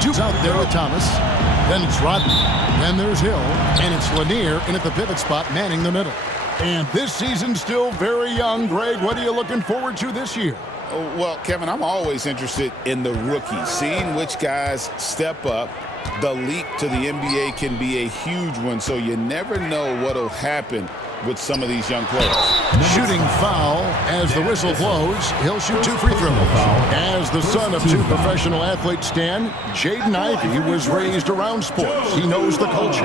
Duke's out there with Thomas. Then it's Rodman. Then there's Hill. And it's Lanier in at the pivot spot, manning the middle. And this season's still very young. Greg, what are you looking forward to this year? Well, Kevin, I'm always interested in the rookies, seeing which guys step up. The leap to the NBA can be a huge one, so you never know what will happen with some of these young players. Shooting foul as the whistle blows. He'll shoot 2 free throws. As the son of 2 professional athletes, Stan, Jaden Ivey was raised around sports. He knows the culture.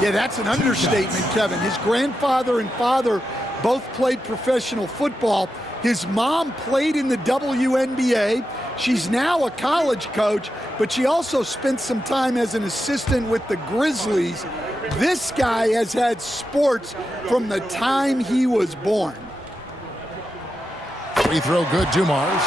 Yeah, that's an understatement, Kevin. His grandfather and father both played professional football. His mom played in the WNBA. She's now a college coach, but she also spent some time as an assistant with the Grizzlies. This guy has had sports from the time he was born. Free throw good, Dumars.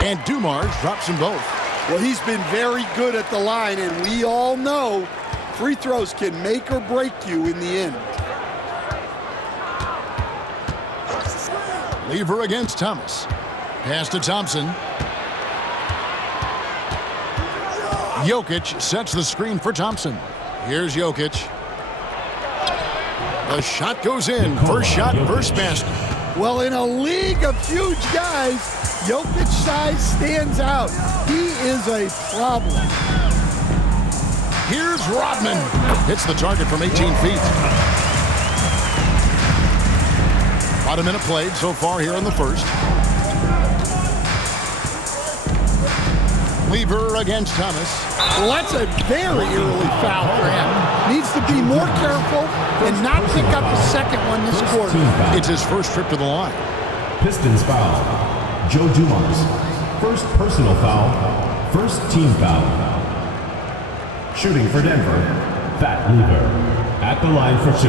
And Dumars drops them both. Well, he's been very good at the line, and we all know free throws can make or break you in the end. Lever against Thomas. Pass to Thompson. Jokic sets the screen for Thompson. Here's Jokic. The shot goes in. First shot, first basket. Well, in a league of huge guys, Jokic's size stands out. He is a problem. Here's Rodman. Hits the target from 18 feet. About a minute played so far here in the first. Lever against Thomas. Well, that's a very early foul for him. Needs to be more careful and not pick up a second one this quarter. It's his first trip to the line. Pistons foul. Joe Dumars. First personal foul. First team foul. Shooting for Denver, Fat Lever. At the line for 2.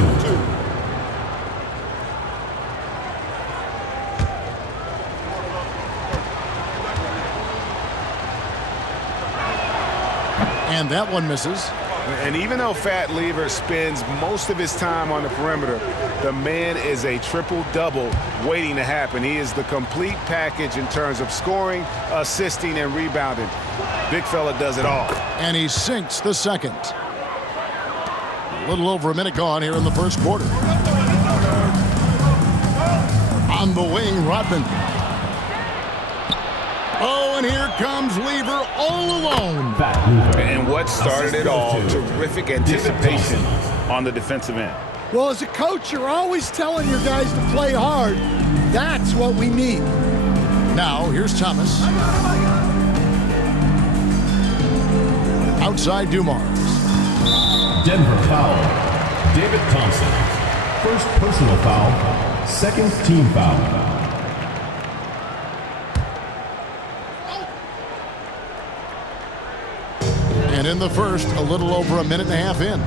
And that one misses. And even though Fat Lever spends most of his time on the perimeter, the man is a triple-double waiting to happen. He is the complete package in terms of scoring, assisting, and rebounding. Big fella does it all. And he sinks the second. A little over a minute gone here in the first quarter. On the wing, Rodman. Oh, and here comes Lever all alone. And what started it all? Terrific anticipation on the defensive end. Well, as a coach, you're always telling your guys to play hard. That's what we need. Now, here's Thomas. Outside Dumars. Denver foul. David Thompson. First personal foul. Second team foul. And in the first, a little over a minute and a half in.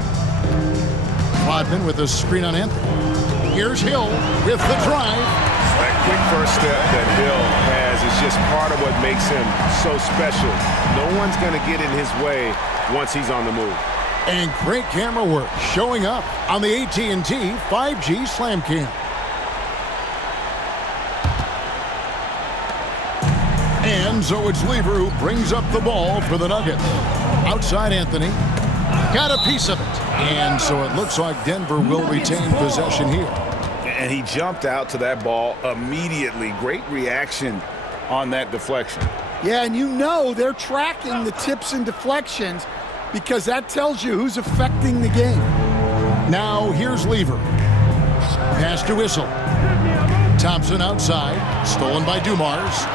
Rodman with a screen on Anthony. Here's Hill with the drive. That quick first step that Hill has is just part of what makes him so special. No one's going to get in his way once he's on the move. And great camera work showing up on the AT&T 5G Slam Cam. And so it's Lever who brings up the ball for the Nuggets. Outside Anthony. Got a piece of it. And so it looks like Denver will retain possession here. And he jumped out to that ball immediately. Great reaction on that deflection. Yeah, and you know they're tracking the tips and deflections because that tells you who's affecting the game. Now here's Lever. Pass to Whistle. Thompson outside. Stolen by Dumars.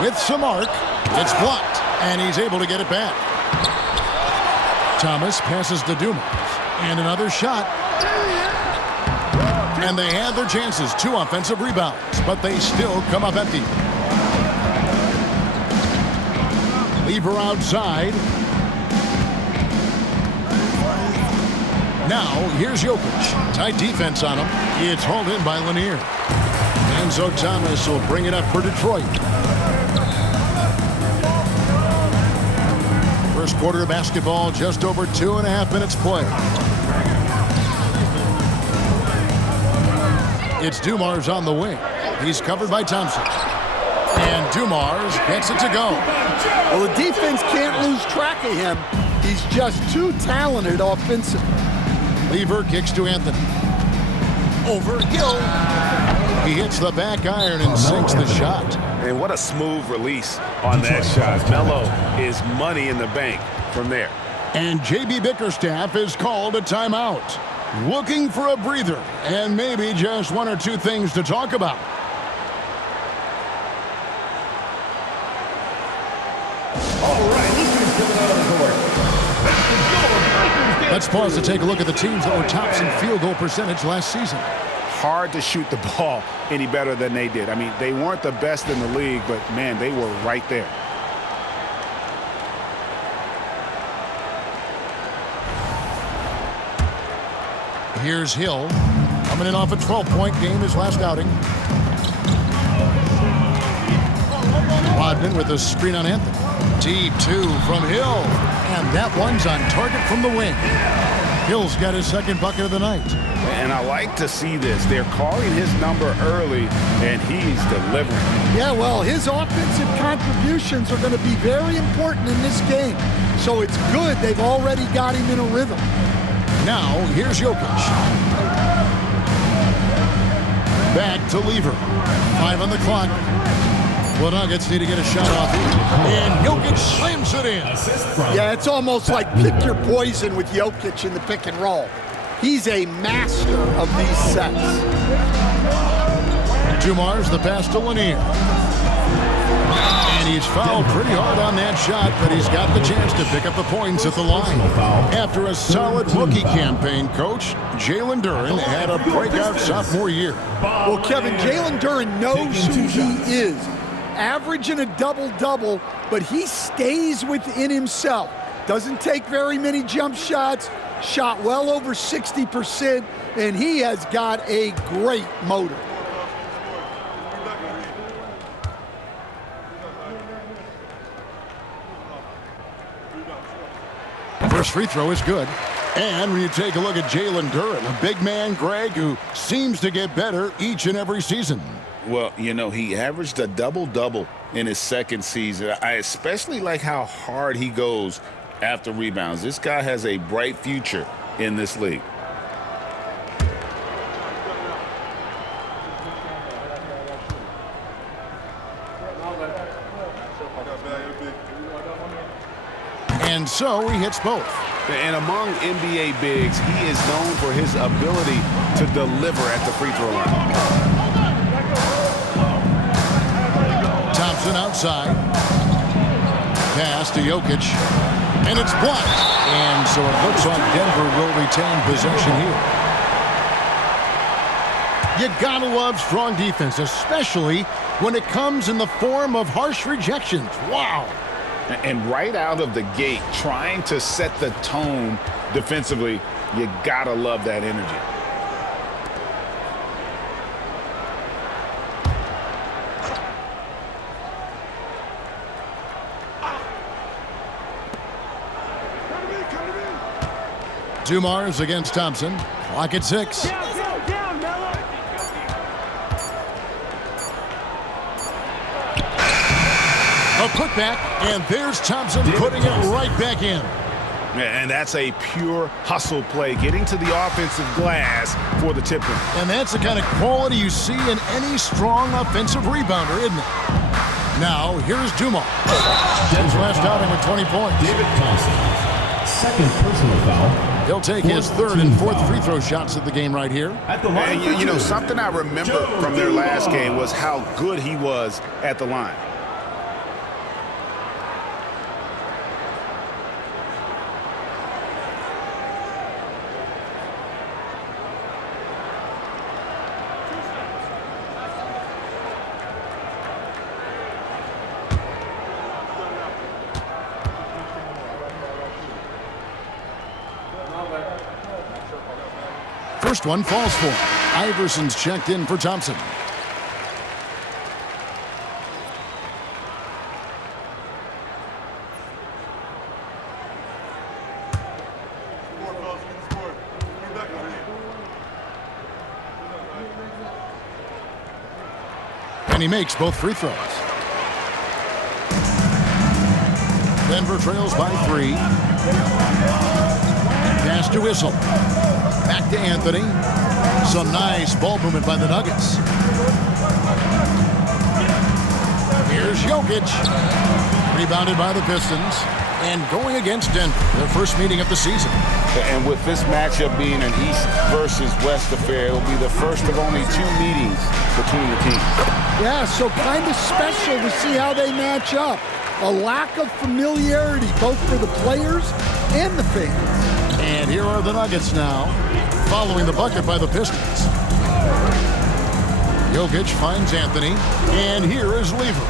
With some arc. It's blocked. And he's able to get it back. Thomas passes to Dumars. And another shot. And they had their chances. 2 offensive rebounds. But they still come up empty. Lever outside. Now, here's Jokic. Tight defense on him. It's hauled in by Lanier. Enzo Thomas will bring it up for Detroit. First quarter of basketball, just over 2.5 minutes played. It's Dumars on the wing. He's covered by Thompson. And Dumars gets it to go. Well, the defense can't lose track of him. He's just too talented offensively. Lever kicks to Anthony. Over Hill. He hits the back iron and sinks the shot. And what a smooth release on that shot. Melo is money in the bank from there. And J.B. Bickerstaff is called a timeout. Looking for a breather and maybe just one or two things to talk about. All right, Lakers coming out of the court. Let's pause to take a look at the teams that were tops in field goal percentage last season. Hard to shoot the ball any better than they did. I mean, they weren't the best in the league, but, man, they were right there. Here's Hill. Coming in off a 12-point game his last outing. Rodman with a screen on Anthony. Deep two from Hill. And that one's on target from the wing. Hill's got his second bucket of the night. And I like to see this. They're calling his number early, and he's delivering. Yeah, well, his offensive contributions are going to be very important in this game. So it's good they've already got him in a rhythm. Now, here's Jokic. Back to Lever. 5 on the clock. The Nuggets need to get a shot off here. And Jokic slams it in. Yeah, it's almost like pick your poison with Jokic in the pick and roll. He's a master of these sets. Dumars the pass to Lanier. And he's fouled pretty hard on that shot, but he's got the chance to pick up the points at the line. After a solid rookie campaign, Coach, Jalen Duren had a breakout sophomore year. Well, Kevin, Jalen Duren knows who he is. Averaging a double-double, but he stays within himself. Doesn't take very many jump shots, shot well over 60%, and he has got a great motor. First free throw is good. And when you take a look at Jalen Duren, a big man, Greg, who seems to get better each and every season. Well, you know, he averaged a double-double in his second season. I especially like how hard he goes after rebounds. This guy has a bright future in this league. And so he hits both. And among NBA bigs, he is known for his ability to deliver at the free throw line. Thompson outside. Pass to Jokic. And it's blocked. And so it looks like Denver will retain possession here. You gotta love strong defense, especially when it comes in the form of harsh rejections. Wow. And right out of the gate, trying to set the tone defensively, you gotta love that energy. Dumars against Thompson. Clock at 6. A putback, and there's Thompson putting it right back in. And that's a pure hustle play, getting to the offensive glass for the tip-in. And that's the kind of quality you see in any strong offensive rebounder, isn't it? Now, here's Dumars. His last outing with 20 points. David Thompson, second personal foul. He'll take his third and fourth free throw shots of the game right here. At the line, And you know, something I remember from their last game was how good he was at the line. first one falls for him. Iverson's checked in for Thompson. And he makes both free throws. Denver trails by 3. Pass to Whistle. Back to Anthony. Some nice ball movement by the Nuggets. Here's Jokic. Rebounded by the Pistons. And going against Denver, their first meeting of the season. And with this matchup being an East versus West affair, it will be the first of only 2 meetings between the teams. Yeah, so kind of special to see how they match up. A lack of familiarity, both for the players and the fans. And here are the Nuggets now, following the bucket by the Pistons. Jokic finds Anthony, and here is Lever.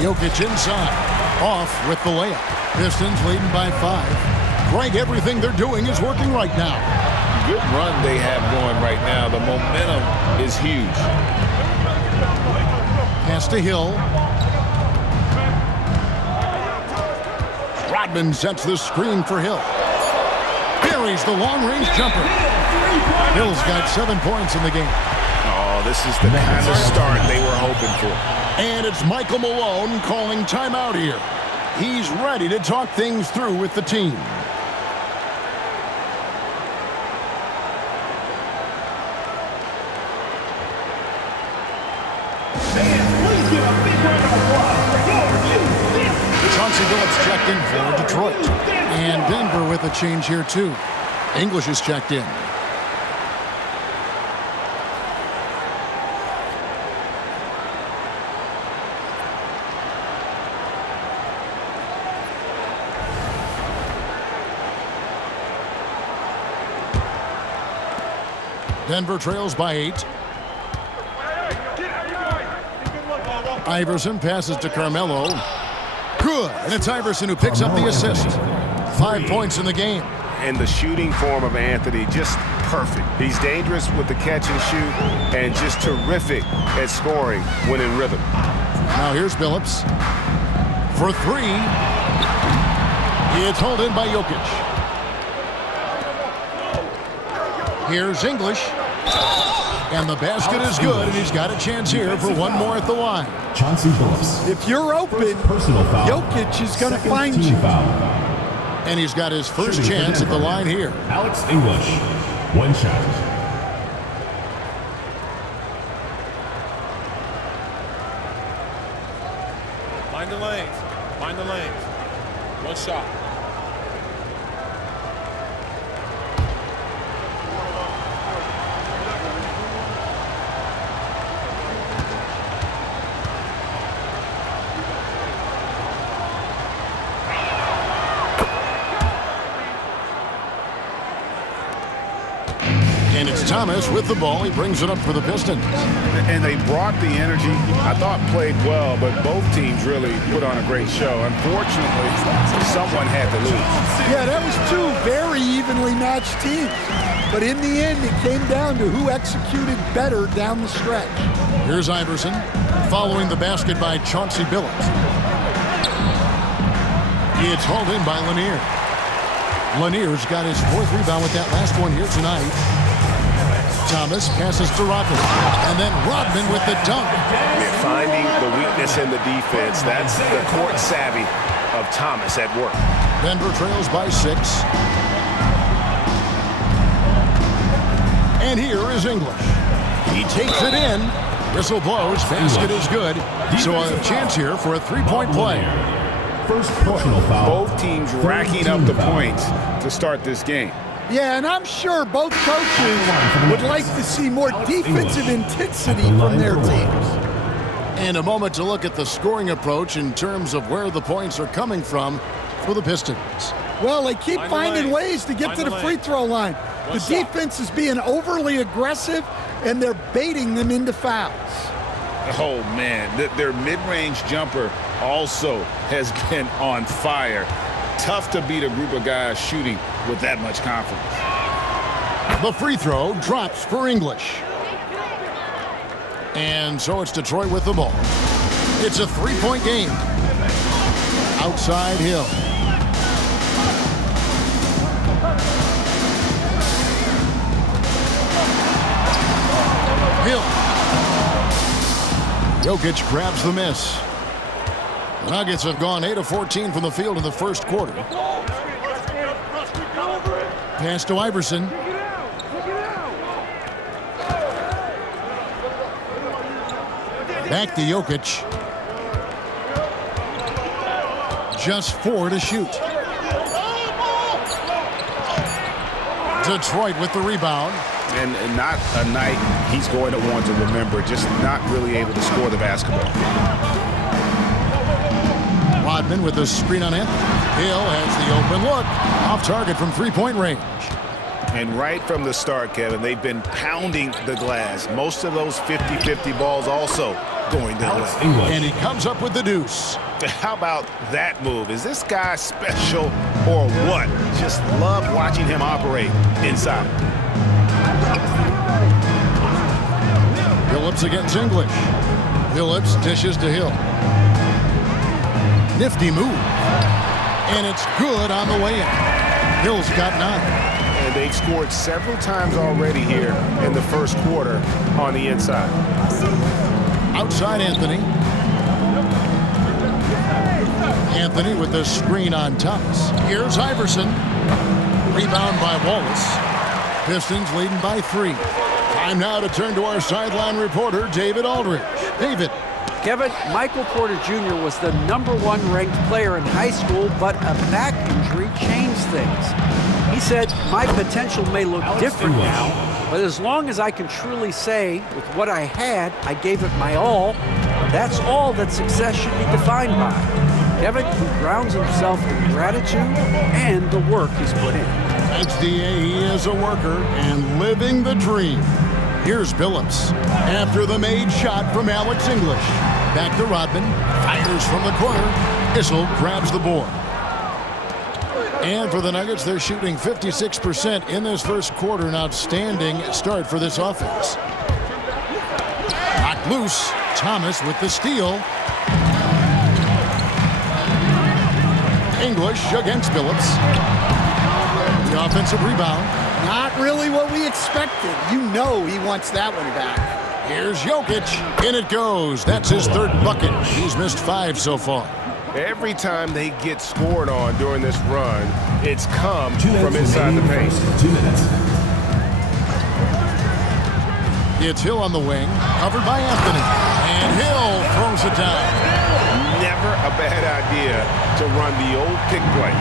Jokic inside, off with the layup. Pistons leading by 5. Greg, everything they're doing is working right now. Good run they have going right now. The momentum is huge. Pass to Hill. Rodman sets the screen for Hill. Buries the long-range jumper. Hill's got 7 points in the game. Oh, this is the kind of start they were hoping for. And it's Michael Malone calling timeout here. He's ready to talk things through with the team. Chauncey Billups checked in for Detroit. And Denver with a change here too. English is checked in. Denver trails by 8. Iverson passes to Carmelo. Good, and it's Iverson who picks up the assist. 5 points in the game. And the shooting form of Anthony, just perfect. He's dangerous with the catch and shoot and just terrific at scoring when in rhythm. Now here's Billups for 3. It's hauled in by Jokic. Here's English. And the basket is good, and he's got a chance here for one more at the line. Chauncey Billups. If you're open, Personal foul. Jokic is going to Second find team you. Foul. And he's got his first chance at the line here. Alex English. 1 shot. Mind the lanes. Mind the lanes. 1 shot. And it's Thomas with the ball. He brings it up for the Pistons. And they brought the energy. I thought played well, but both teams really put on a great show. Unfortunately, someone had to lose. Yeah, that was 2 very evenly matched teams. But in the end, it came down to who executed better down the stretch. Here's Iverson following the basket by Chauncey Billups. It's hauled in by Lanier. Lanier's got his 4th rebound with that last one here tonight. Thomas passes to Rodman. And then Rodman with the dunk. Finding the weakness in the defense. That's the court savvy of Thomas at work. Denver trails by 6. And here is English. He takes it in. Whistle blows. Basket is good. So a chance here for a 3-point play. First personal foul. Both teams racking up the points to start this game. Yeah, and I'm sure both coaches would like to see more defensive intensity from their teams. And a moment to look at the scoring approach in terms of where the points are coming from for the Pistons. Well, they keep finding ways to get to the free throw line. The defense is being overly aggressive, and they're baiting them into fouls. Oh, man, their mid-range jumper also has been on fire. Tough to beat a group of guys shooting with that much confidence. The free throw drops for English. And so it's Detroit with the ball. It's a three-point game. Outside Hill. Hill. Jokic grabs the miss. The Nuggets have gone 8 of 14 from the field in the first quarter. Pass to Iverson. Back to Jokic. Just 4 to shoot. Detroit with the rebound. And not a night he's going to want to remember, just not really able to score the basketball. Rodman with the screen on Anthony. Hill has the open look. Off target from three-point range. And right from the start, Kevin, they've been pounding the glass. Most of those 50-50 balls also going their way. And he comes up with the deuce. How about that move? Is this guy special or what? Just love watching him operate inside. Phillips against English. Phillips dishes to Hill. Nifty move. And it's good on the way in. Hill's got 9. And they've scored several times already here in the first quarter on the inside. Outside Anthony. Anthony with the screen on Thomas. Here's Iverson. Rebound by Wallace. Pistons leading by 3. Time now to turn to our sideline reporter, David Aldridge. David. Kevin, Michael Porter Jr. was the #1 ranked player in high school, but a back injury changed things. He said, "My potential may look different now, but as long as I can truly say, with what I had, I gave it my all, that's all that success should be defined by." Kevin, he grounds himself in gratitude and the work he's put in. HDA, he is a worker and living the dream. Here's Phillips. After the made shot from Alex English. Back to Rodman. Fires from the corner. Issel grabs the board. And for the Nuggets, they're shooting 56% in this first quarter. An outstanding start for this offense. Knocked loose. Thomas with the steal. English against Phillips. The offensive rebound. Not really what we expected. You know he wants that one back. Here's Jokic. In it goes. That's his 3rd bucket. He's missed 5 so far. Every time they get scored on during this run, it's come from inside the paint. 2 minutes. It's Hill on the wing. Covered by Anthony. And Hill throws it down. Never a bad idea to run the old pick play.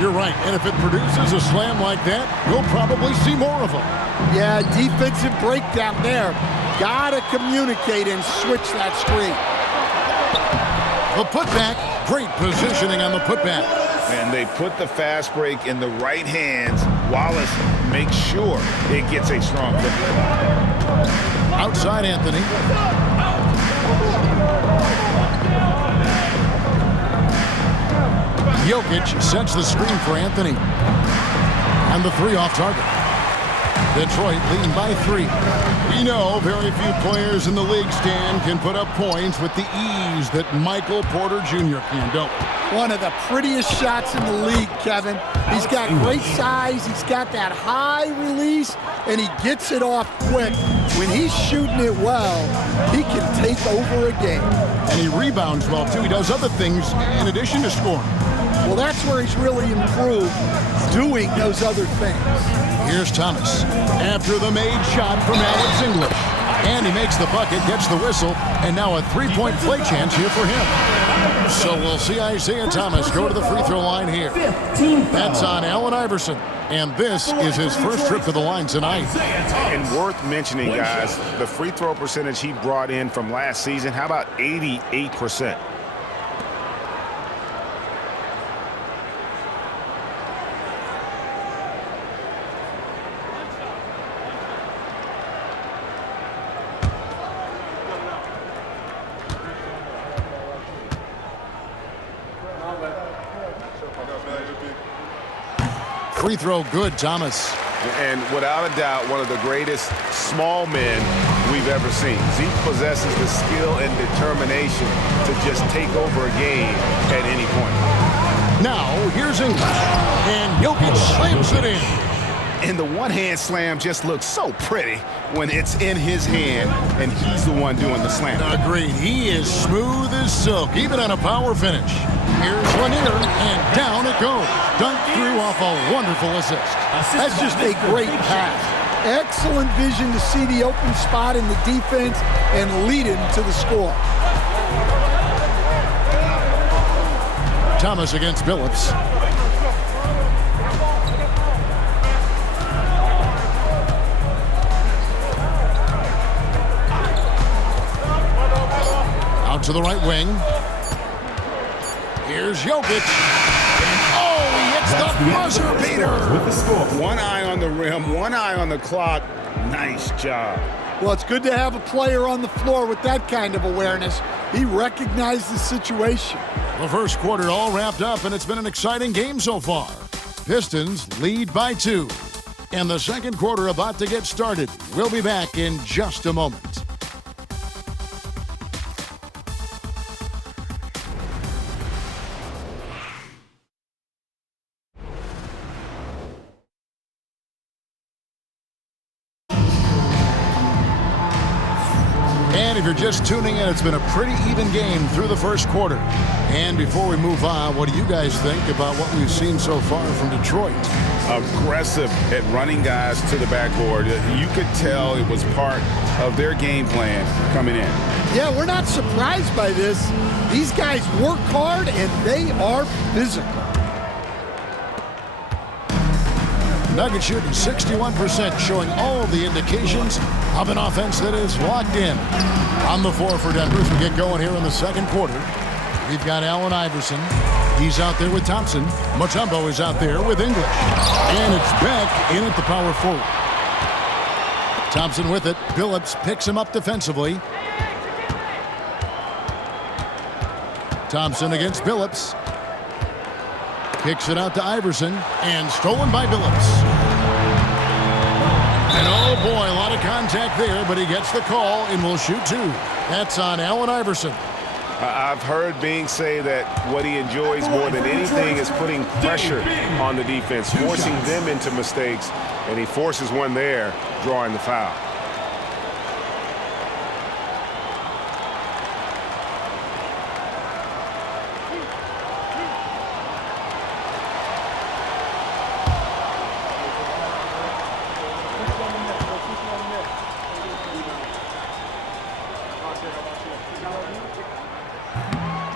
You're right. And if it produces a slam like that, we'll probably see more of them. Yeah, defensive breakdown there. Gotta communicate and switch that screen. The putback. Great positioning on the putback. And they put the fast break in the right hands. Wallace makes sure it gets a strong fit. Outside Anthony. Jokic sets the screen for Anthony. And the 3 off target. Detroit leading by 3. We know very few players in the league, Stan, can put up points with the ease that Michael Porter Jr. can, don't we? One of the prettiest shots in the league, Kevin. He's got great size. He's got that high release, and he gets it off quick. When he's shooting it well, he can take over a game. And he rebounds well, too. He does other things in addition to scoring. Well, that's where he's really improved, doing those other things. Here's Thomas. After the made shot from Alex English. And he makes the bucket, gets the whistle, and now a 3-point play chance here for him. So we'll see Isaiah Thomas go to the free throw line here. That's on Allen Iverson. And this is his first trip to the line tonight. And worth mentioning, guys, the free throw percentage he brought in from last season, how about 88%? free throw good, Thomas. And without a doubt, one of the greatest small men we've ever seen. Zeke possesses the skill and determination to just take over a game at any point. Now, here's English. And Jokic slams it in. And the one-hand slam just looks so pretty when it's in his hand and he's the one doing the slam. Agreed. He is smooth as silk, even on a power finish. Here's Lanier, and down it goes. Dunked through off a wonderful assist. That's just a great pass. Excellent vision to see the open spot in the defense and lead him to the score. Thomas against Billups. Out to the right wing. Here's Jokic. And oh, he hits the buzzer beater. With the score. One eye on the rim, one eye on the clock. Nice job. Well, it's good to have a player on the floor with that kind of awareness. He recognized the situation. The first quarter all wrapped up, and it's been an exciting game so far. Pistons lead by 2. And the second quarter about to get started. We'll be back in just a moment. And if you're just tuning in, it's been a pretty even game through the first quarter. And before we move on, what do you guys think about what we've seen so far from Detroit? Aggressive at running guys to the backboard. You could tell it was part of their game plan coming in. Yeah, we're not surprised by this. These guys work hard and they are physical. Nuggets shooting 61%, showing all the indications of an offense that is locked in. On the floor for Denver as we get going here in the second quarter. We've got Allen Iverson. He's out there with Thompson. Mutombo is out there with English. And it's back in at the power forward. Thompson with it. Billups picks him up defensively. Thompson against Billups. Kicks it out to Iverson, and stolen by Billups. And oh boy, a lot of contact there, but he gets the call and will shoot 2. That's on Allen Iverson. I've heard Bing say that what he enjoys more than anything is putting pressure on the defense, forcing them into mistakes, and he forces one there, drawing the foul.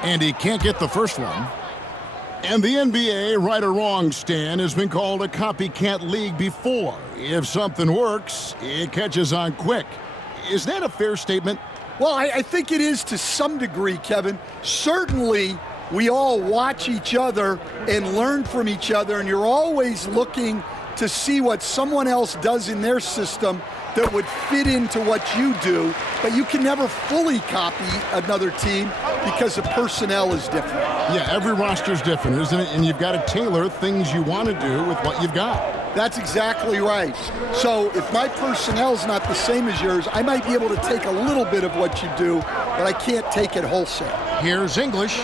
And he can't get the first one. And the NBA, right or wrong, Stan, has been called a copycat league before. If something works, it catches on quick. Is that a fair statement? Well, I think it is to some degree, Kevin. Certainly, we all watch each other and learn from each other, and you're always looking to see what someone else does in their system that would fit into what you do, but you can never fully copy another team because the personnel is different. Yeah, every roster's different, isn't it? And you've got to tailor things you want to do with what you've got. That's exactly right. So if my personnel's not the same as yours, I might be able to take a little bit of what you do, but I can't take it wholesale. Here's English.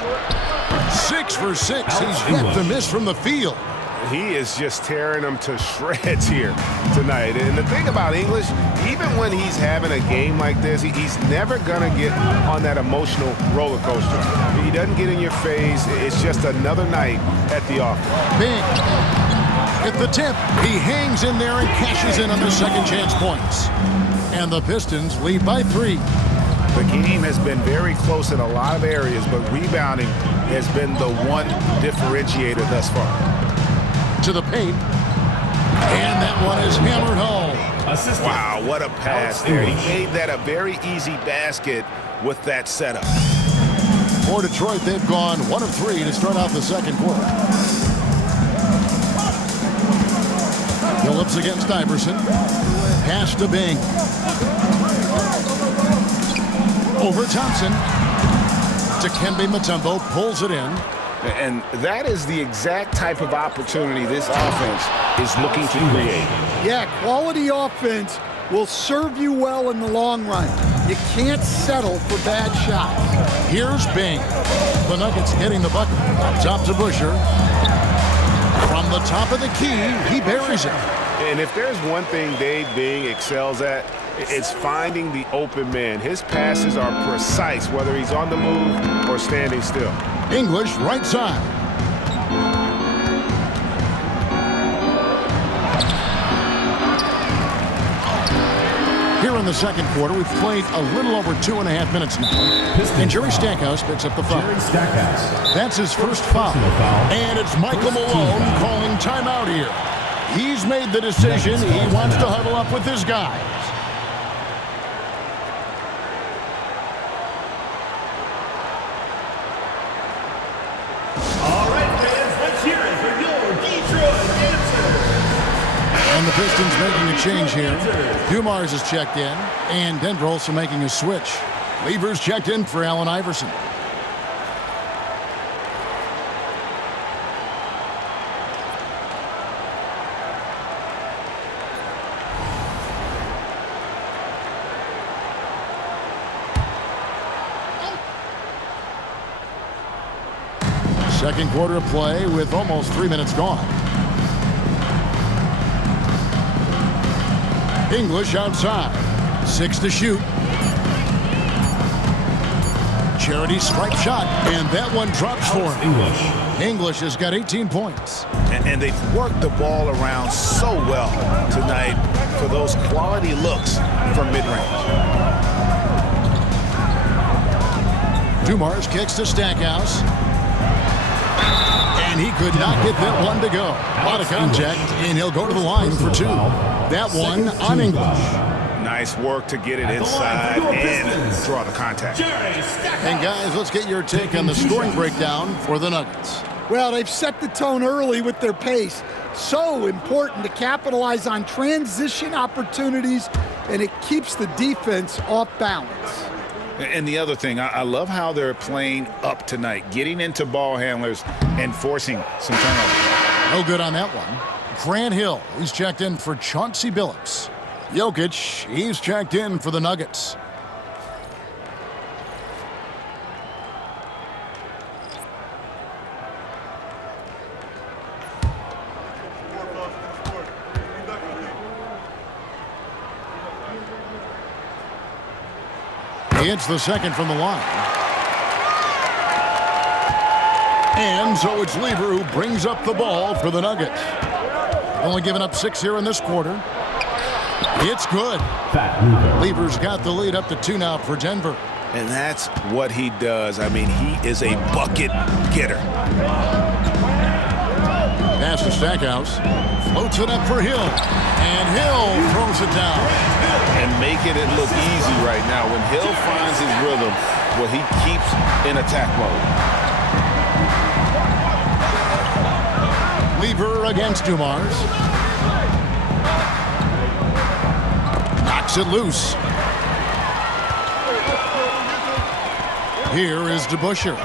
6 for 6. He's yet to miss from the field. He is just tearing them to shreds here tonight. And the thing about English, even when he's having a game like this, he's never going to get on that emotional roller coaster. He doesn't get in your face. It's just another night at the office. Big. At the tip, he hangs in there and cashes in on the second chance points. And the Pistons lead by 3. The game has been very close in a lot of areas, but rebounding has been the one differentiator thus far. To the paint, and that one is hammered home. Wow, what a pass there. He made that a very easy basket with that setup. For Detroit, they've gone 1 of 3 to start out the second quarter. Billups against Iverson. Pass to Bing. Over Thompson. Dikembe Mutombo pulls it in. And that is the exact type of opportunity this offense is looking to create. Yeah, quality offense will serve you well in the long run. You can't settle for bad shots. Here's Bing. The Nuggets getting the bucket. Up top to Busher. From the top of the key, he buries it. And if there's one thing Dave Bing excels at, it's finding the open man. His passes are precise, whether he's on the move or standing still. English right side. Here in the second quarter, we've played a little over 2.5 minutes now. And Jerry Stackhouse picks up the foul. That's his first foul. And it's Michael Malone calling timeout here. He's made the decision. He wants to huddle up with his guys. And the Pistons making a change here. Dumars is checked in, and Denver also making a switch. Lever's checked in for Allen Iverson. Second quarter of play with almost 3 minutes gone. English outside. 6 to shoot. Charity stripe shot, and that one drops for him. English has got 18 points. And they've worked the ball around so well tonight for those quality looks from mid-range. Dumars kicks to Stackhouse. And he could not get that one to go. A lot of contact, and he'll go to the line for 2. That one on English. Nice work to get it inside and draw the contact. And guys, let's get your take on the scoring breakdown for the Nuggets. Well, they've set the tone early with their pace. So important to capitalize on transition opportunities, and it keeps the defense off balance. And the other thing, I love how they're playing up tonight, getting into ball handlers and forcing some turnovers. No good on that one. Grant Hill, he's checked in for Chauncey Billups. Jokic, he's checked in for the Nuggets. He hits the second from the line. And so it's Lever who brings up the ball for the Nuggets. Only giving up 6 here in this quarter. It's good. Lever's got the lead up to 2 now for Denver. And that's what he does. I mean, he is a bucket getter. Pass to Stackhouse. Floats it up for Hill. And Hill throws it down. And making it look easy right now. When Hill finds his rhythm, well, he keeps in attack mode. Lever against Dumars. Knocks it loose. Here is DeBusschere.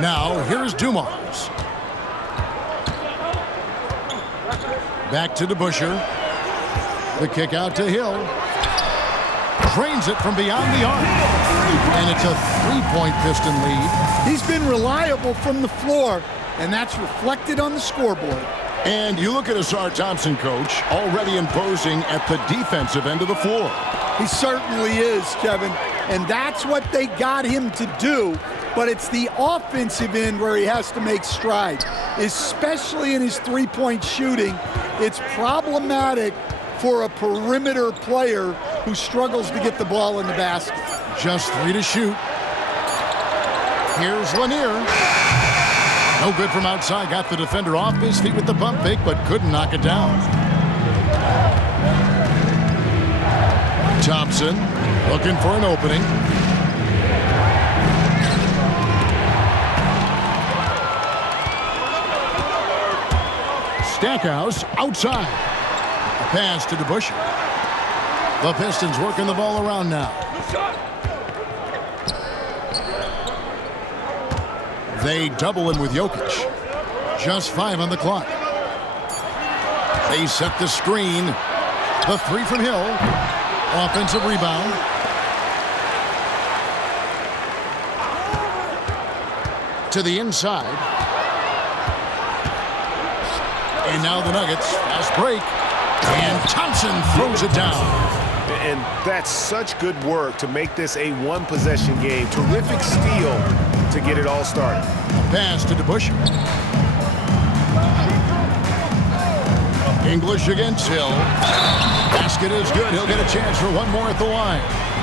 Now, here's Dumars. Back to DeBusschere. The kick out to Hill. Drains it from beyond the arc. And it's a 3-point Piston lead. He's been reliable from the floor, and that's reflected on the scoreboard. And you look at Asar Thompson, coach, already imposing at the defensive end of the floor. He certainly is, Kevin, and that's what they got him to do. But it's the offensive end where he has to make strides, especially in his three-point shooting. It's problematic for a perimeter player who struggles to get the ball in the basket. Just 3 to shoot. Here's Lanier. No good from outside. Got the defender off his feet with the pump fake, but couldn't knock it down. Thompson looking for an opening. Stackhouse outside. A pass to DeBusschere. The Pistons working the ball around now. They double him with Jokic. Just 5 on the clock. They set the screen. The 3 from Hill. Offensive rebound. To the inside. And now the Nuggets. Fast break. And Thompson throws it down. And that's such good work to make this a one-possession game. Terrific steal to get it all started. Pass to DeBusschere. English against Hill. Basket is good. He'll get a chance for one more at the line.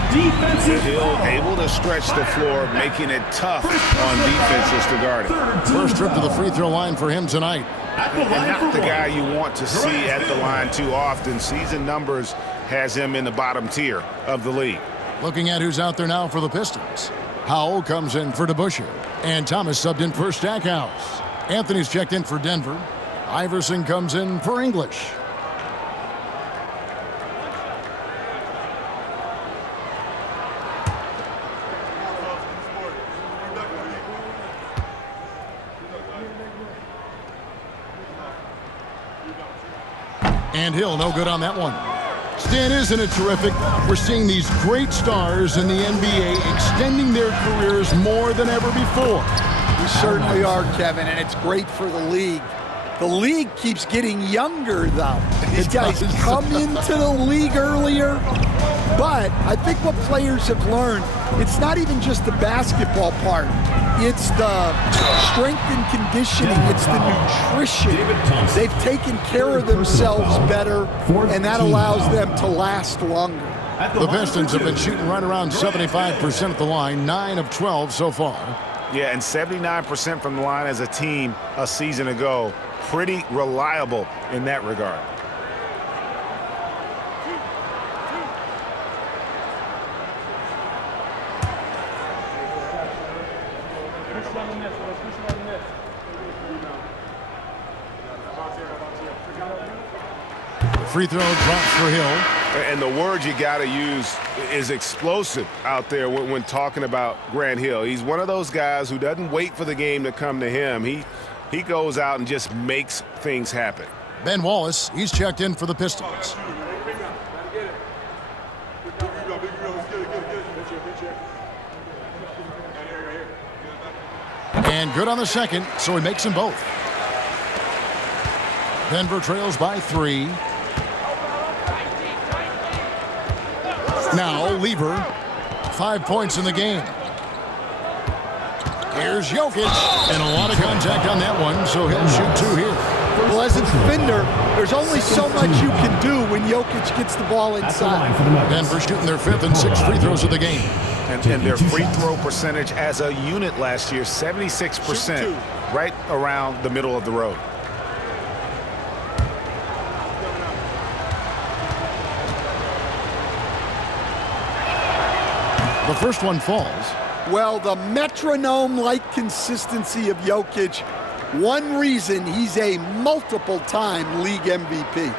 Hill able to stretch the floor, making it tough on defenses to guard it. First trip to the free throw line for him tonight. And not the guy you want to see at the line too often. Season numbers has him in the bottom tier of the league. Looking at who's out there now for the Pistons. Howell comes in for DeBusschere. And Thomas subbed in for Stackhouse. Anthony's checked in for Denver. Iverson comes in for English. And Hill, no good on that one. Stan, isn't it terrific? We're seeing these great stars in the NBA extending their careers more than ever before. We certainly are, Kevin, and it's great for the league. The league keeps getting younger, though. These guys come into the league earlier, but I think what players have learned, it's not even just the basketball part. It's the strength and conditioning. It's the nutrition. They've taken care of themselves better, and that allows them to last longer. The Pistons have been shooting right around 75% at the line, 9 of 12 so far. Yeah, and 79% from the line as a team a season ago. Pretty reliable in that regard. Free throw drops for Hill. And the word you got to use is explosive out there when talking about Grant Hill. He's one of those guys who doesn't wait for the game to come to him. He goes out and just makes things happen. Ben Wallace, he's checked in for the Pistons. And good on the second, so he makes them both. Denver trails by 3. Now, Lever, 5 points in the game. Here's Jokic, and a lot of contact on that one, so he'll shoot 2 here. Well, as a defender, there's only so much you can do when Jokic gets the ball inside. Denver shooting their 5th and 6th free throws of the game. And their free throw percentage as a unit last year, 76%, right around the middle of the road. The first one falls. Well, the metronome-like consistency of Jokic, one reason he's a multiple-time league MVP.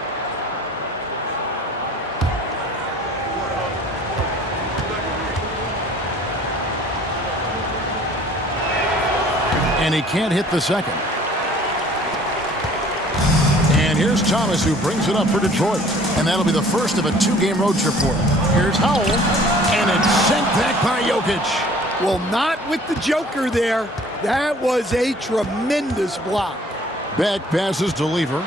And he can't hit the second. And here's Thomas, who brings it up for Detroit. And that'll be the first of a 2-game road trip for him. Here's Howell, and it's sent back by Jokic. Well, not with the Joker there. That was a tremendous block. Back passes to Lever.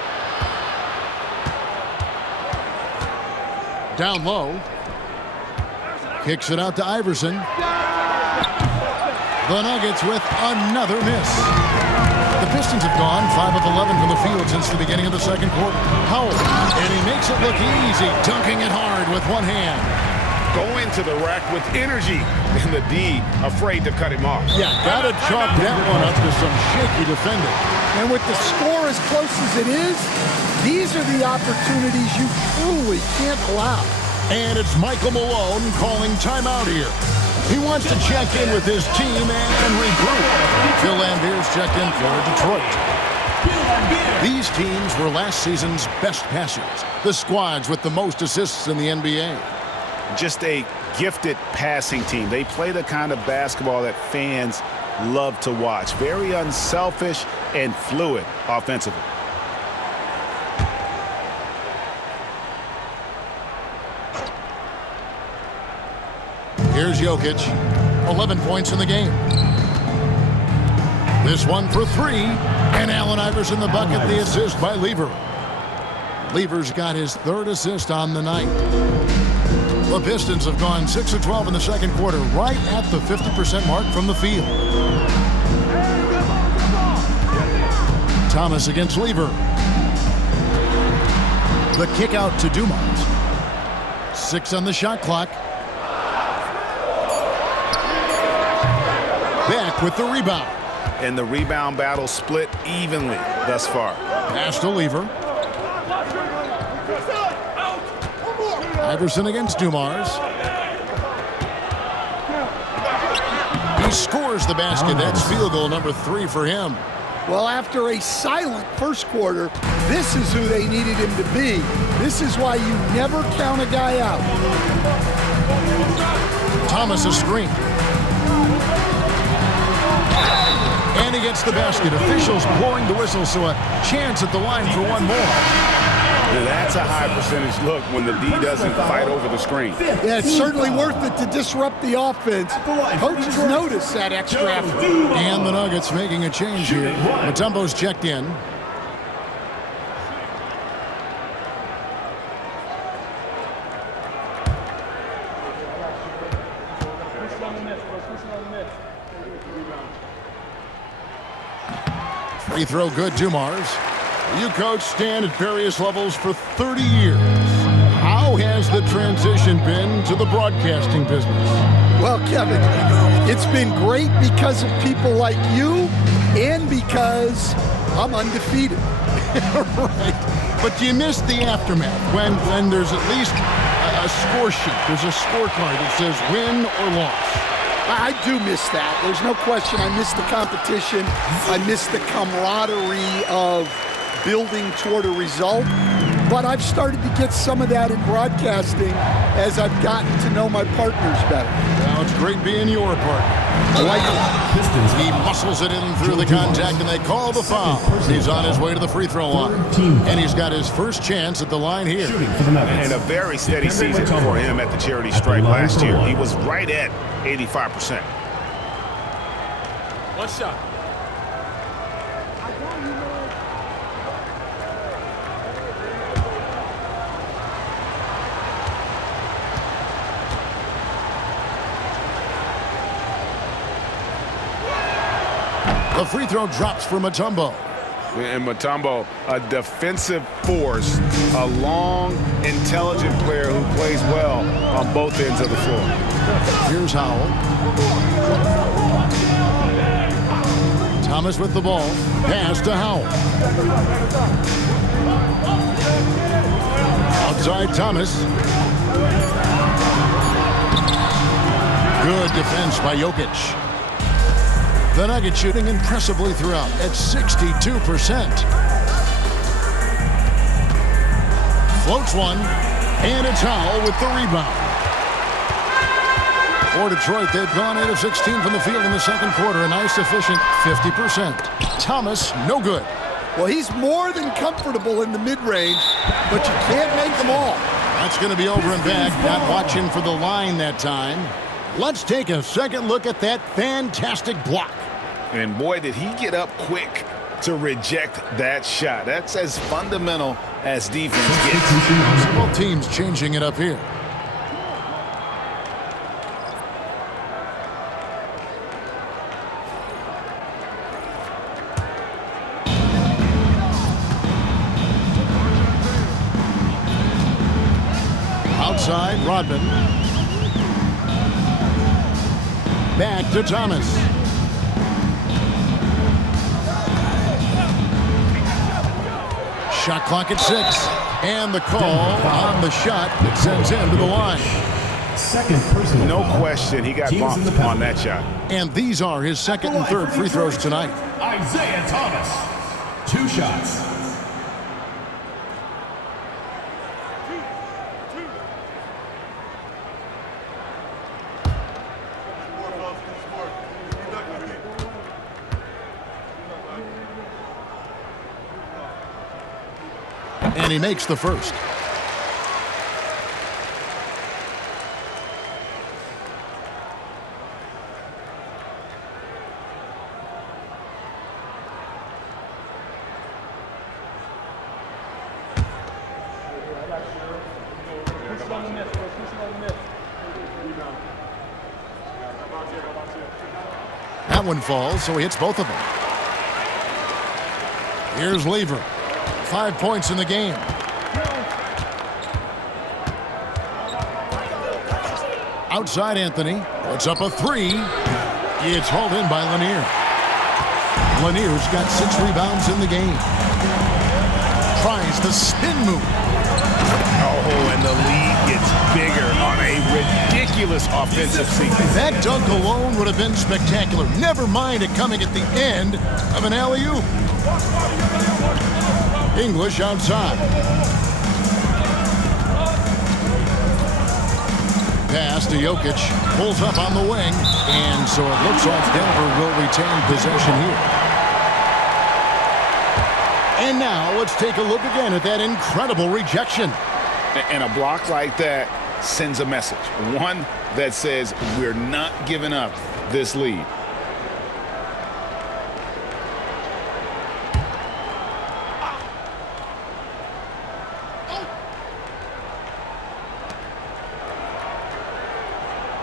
Down low. Kicks it out to Iverson. The Nuggets with another miss. The Pistons have gone 5 of 11 from the field since the beginning of the second quarter. Howell, and he makes it look easy, dunking it hard with one hand. Going to the rack with energy, and the D afraid to cut him off. Yeah, gotta chalk that one up to some shaky defending. And with the score as close as it is, these are the opportunities you truly can't allow. And it's Michael Malone calling timeout here. He wants to check in with his team and regroup. Phil Lambeer's checked in for Detroit. These teams were last season's best passers, the squads with the most assists in the NBA. Just a gifted passing team. They play the kind of basketball that fans love to watch. Very unselfish and fluid offensively. Here's Jokic, 11 points in the game. This one for three, and Allen Iverson the bucket, the assist by Lever. Lever's got his third assist on the night. The Pistons have gone 6 of 12 in the second quarter, right at the 50% mark from the field. Thomas against Lever. The kick out to Dumont. 6 on the shot clock. Back with the rebound. And the rebound battle split evenly thus far. Pass to Lever. Iverson against Dumars. He scores the basket. That's field goal number 3 for him. Well, after a silent first quarter, this is who they needed him to be. This is why you never count a guy out. Thomas a screen. And he gets the basket. Officials blowing the whistle, so a chance at the line for one more. Now that's a high percentage look when the D doesn't fight over the screen. Yeah, it's certainly worth it to disrupt the offense. Coaches notice that extra effort. And the Nuggets making a change here. Mutombo's checked in. Free throw good, Dumars. You coach Stan at various levels for 30 years. How has the transition been to the broadcasting business? Well, Kevin, it's been great because of people like you and because I'm undefeated. Right. But do you miss the aftermath when there's at least a score sheet? There's a scorecard that says win or loss. I do miss that. There's no question. I miss the competition. I miss the camaraderie of building toward a result. But I've started to get some of that in broadcasting as I've gotten to know my partners better. Now it's great being your partner. He muscles it in through the contact, and they call the foul. He's on his way to the free throw line. And he's got his first chance at the line here. And a very steady season for him at the charity stripe last year. He was right at 85%. One shot. The free throw drops for Mutombo. And Mutombo, a defensive force, a long, intelligent player who plays well on both ends of the floor. Here's Howell. Thomas with the ball. Pass to Howell. Outside Thomas. Good defense by Jokic. The Nuggets shooting impressively throughout at 62%. Floats one, and it's Howell with the rebound. For Detroit, they've gone 8 of 16 from the field in the second quarter. A nice, efficient 50%. Thomas, no good. Well, he's more than comfortable in the mid-range, but you can't make them all. That's going to be over and back. Not watching for the line that time. Let's take a second look at that fantastic block. And boy, did he get up quick to reject that shot. That's as fundamental as defense gets. Both teams changing it up here. Outside, Rodman. Back to Thomas. Shot clock at 6. And the call on the shot that sends him to the line. Second personal No foul. question, he got bumped on that shot. And these are his second and third free throws tonight. Isaiah Thomas. 2 shots. And he makes the first. That one falls, so he hits both of them. Here's Lever. 5 points in the game. Outside Anthony. Puts up a three. It's hauled in by Lanier. Lanier's got 6 rebounds in the game. Tries the spin move. Oh, and the lead gets bigger on a ridiculous offensive sequence. That dunk alone would have been spectacular. Never mind it coming at the end of an alley-oop. English outside. Pass to Jokic. Pulls up on the wing. And so it looks like Denver will retain possession here. And now let's take a look again at that incredible rejection. And a block like that sends a message. One that says we're not giving up this lead.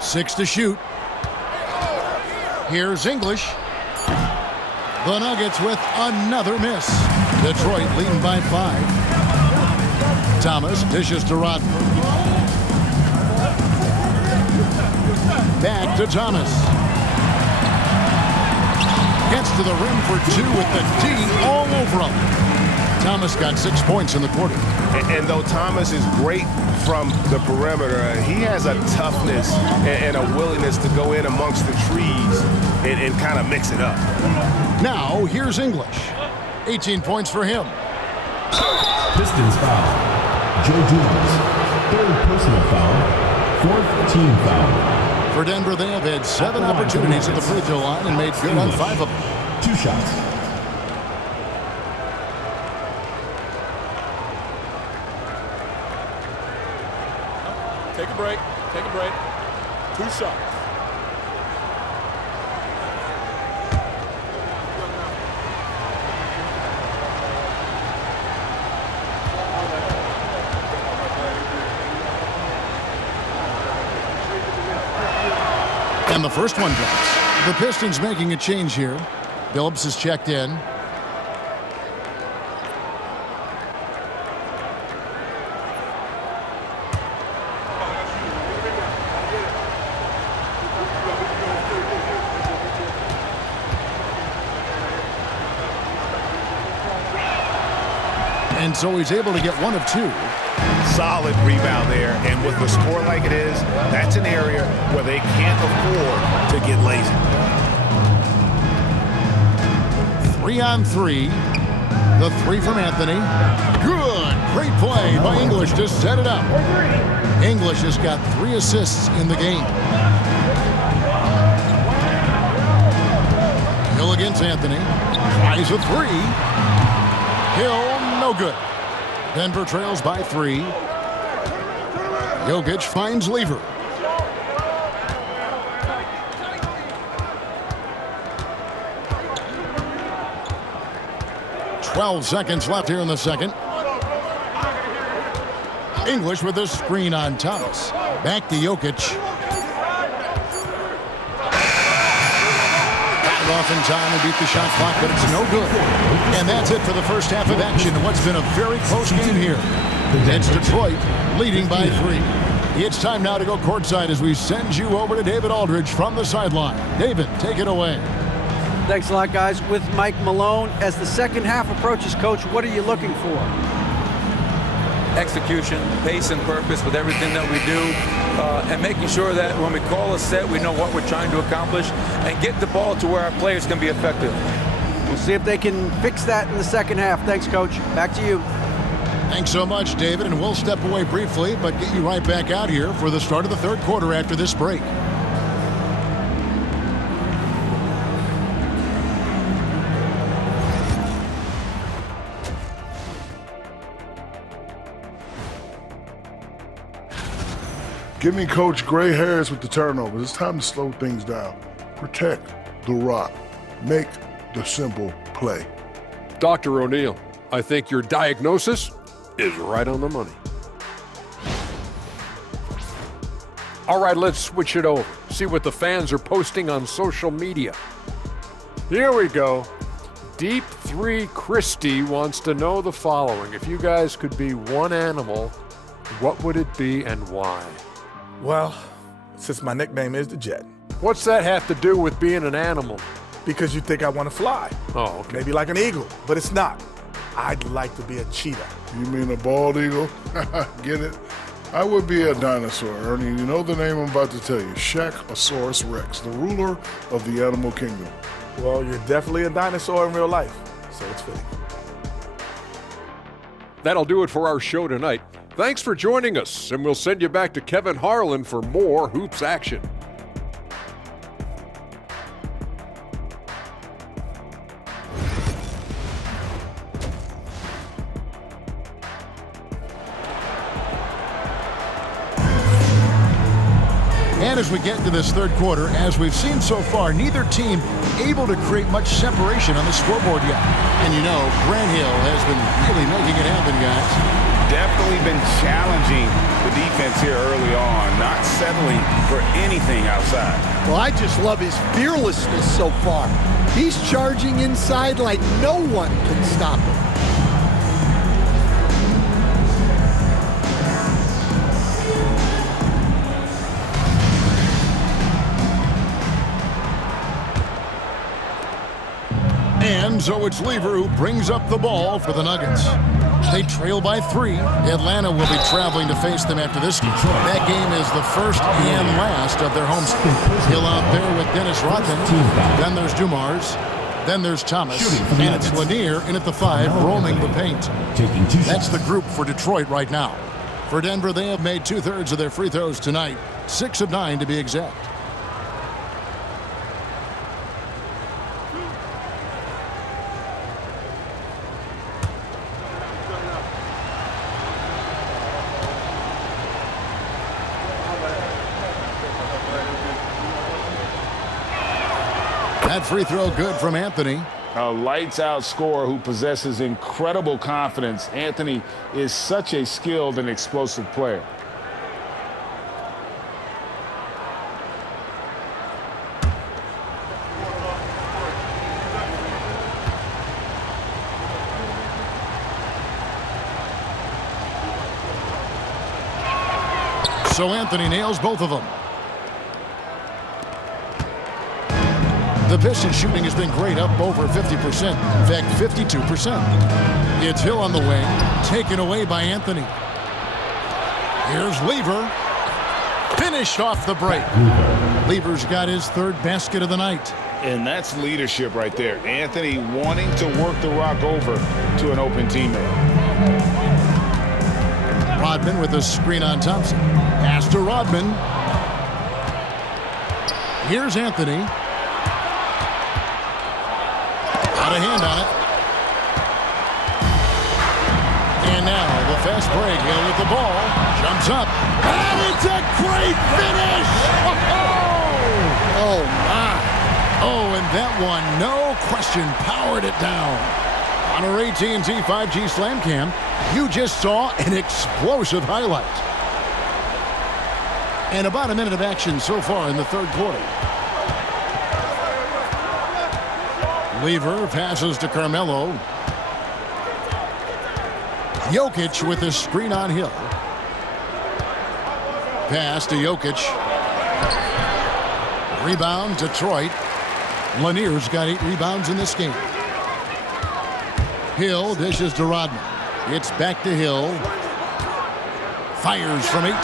Six to shoot. Here's English. The Nuggets with another miss. Detroit leading by 5. Thomas dishes to Rodman. Back to Thomas. Gets to the rim for 2 with the D all over him. Thomas got 6 points in the quarter. And though Thomas is great from the perimeter, he has a toughness and a willingness to go in amongst the trees and kind of mix it up. Now, here's English. 18 points for him. Pistons foul. Joe Dumars. 3rd personal foul. 4th team foul. For Denver, they have had 7 opportunities at the free throw line and made good on 5 of them. 2 shots. Take a break. Take a break. 2 shots. And the first one drops. The Pistons making a change here. Billups is checked in. And so he's able to get 1 of 2. Solid rebound there, and with a score like it is, that's an area where they can't afford to get lazy. 3 on 3. The 3 from Anthony. Good. Great play by English to set it up. English has got 3 assists in the game. Hill against Anthony. Tries a 3. Hill, no good. Denver trails by 3. Jokic finds Lever. "12 seconds left here in the second. English with a screen on Thomas. Back to Jokic. Off in time to beat the shot clock, but it's no good. And that's it for the first half of action in what's been a very close game here. It's Detroit leading by 3. It's time now to go courtside as we send you over to David Aldridge from the sideline. David, take it away. Thanks a lot, guys. With Mike Malone, as the second half approaches, Coach, what are you looking for? Execution, pace, and purpose with everything that we do, and making sure that when we call a set, we know what we're trying to accomplish and get the ball to where our players can be effective. We'll see if they can fix that in the second half. Thanks, Coach. Back to you. Thanks so much, David, and we'll step away briefly, but get you right back out here for the start of the third quarter after this break. Give me Coach gray hairs with the turnovers. It's time to slow things down. Protect the rock. Make the simple play. Dr. O'Neill, I think your diagnosis is right on the money. All right, let's switch it over. See what the fans are posting on social media. Here we go. Deep 3 Christie wants to know the following. If you guys could be one animal, what would it be and why? Well, since my nickname is the Jet. What's that have to do with being an animal? Because you think I want to fly. Oh, okay. Maybe like an eagle, but it's not. I'd like to be a cheetah. You mean a bald eagle? Get it? I would be a dinosaur, Ernie. You know the name I'm about to tell you. Shaqosaurus Rex, the ruler of the animal kingdom. Well, you're definitely a dinosaur in real life, so it's fitting. That'll do it for our show tonight. Thanks for joining us, and we'll send you back to Kevin Harlan for more hoops action. And as we get into this third quarter, as we've seen so far, neither team able to create much separation on the scoreboard yet. And you know, Grant Hill has been really making it happen, guys. Definitely been challenging the defense here early on, not settling for anything outside. Well, I just love his fearlessness so far. He's charging inside like no one can stop him. And so it's Lever who brings up the ball for the Nuggets. They trail by 3. Atlanta will be traveling to face them after this game. That game is the first and last of their home series. Hill out there with Dennis Rodman. Then there's Dumars. Then there's Thomas. And it's Lanier in at the 5, roaming the paint. That's the group for Detroit right now. For Denver, they have made 2/3 of their free throws tonight. 6 of 9 to be exact. That free throw good from Anthony. A lights-out scorer who possesses incredible confidence. Anthony is such a skilled and explosive player. So Anthony nails both of them. The Pistons shooting has been great, up over 50%. In fact, 52%. It's Hill on the wing, taken away by Anthony. Here's Lever. Finished off the break. Lever's got his 3rd basket of the night. And that's leadership right there. Anthony wanting to work the rock over to an open teammate. Rodman with a screen on Thompson. Pass to Rodman. Here's Anthony. Got a hand on it. And now the fast break. Hill with the ball. Jumps up. And it's a great finish! Oh, my. Oh, and that one, no question, powered it down. On our AT&T 5G Slam Cam, you just saw an explosive highlight. And about a minute of action so far in the third quarter. Lever passes to Carmelo. Jokic with a screen on Hill. Pass to Jokic. Rebound, Detroit. Lanier's got 8 rebounds in this game. Hill dishes to Rodman. It's back to Hill. Fires from 18.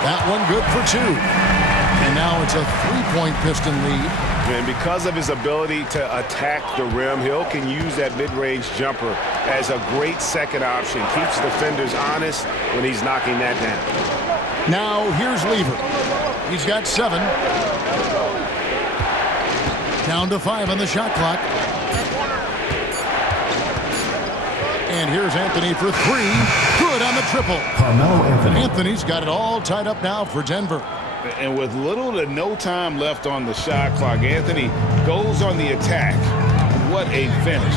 That one good for 2. And now it's a 3-point Piston lead. And because of his ability to attack the rim, Hill can use that mid-range jumper as a great second option. Keeps defenders honest when he's knocking that down. Now here's Lever. He's got 7. Down to 5 on the shot clock. And here's Anthony for 3. Good Good on the triple. Carmelo Anthony. Anthony's got it all tied up now for Denver. And with little to no time left on the shot clock, Anthony goes on the attack. What a finish.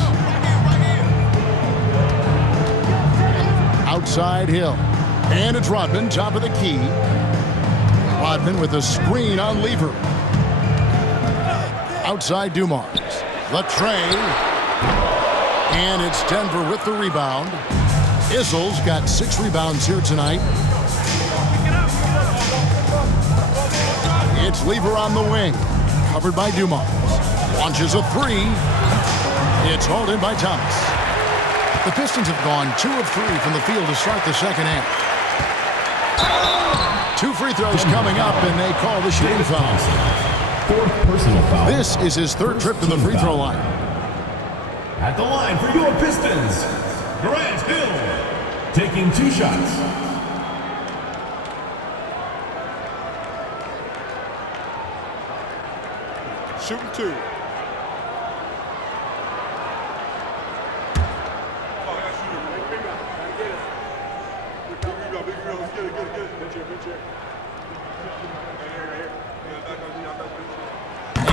Outside Hill. And it's Rodman, top of the key. Rodman with a screen on Lever. Outside Dumars. The tray. And it's Denver with the rebound. Issel's got 6 rebounds here tonight. It's Lever on the wing. Covered by Dumars. Launches a 3. It's hauled in by Thomas. The Pistons have gone 2 of 3 from the field to start the second half. 2 free throws coming up, and they call the shooting foul. 4th personal foul. This is his 3rd trip to the free throw line. At the line for your Pistons, Grant Hill, taking 2 shots. Shooting 2.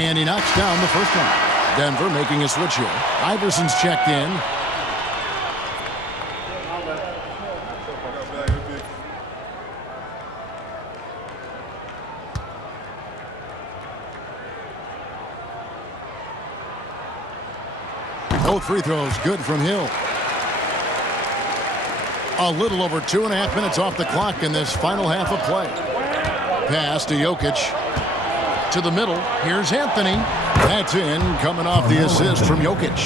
And he knocks down the first one. Denver making a switch here. Iverson's checked in. Both free throws good from Hill. A little over 2.5 minutes off the clock in this final half of play. Pass to Jokic. To the middle. Here's Anthony. That's in, coming off the assist from Jokic.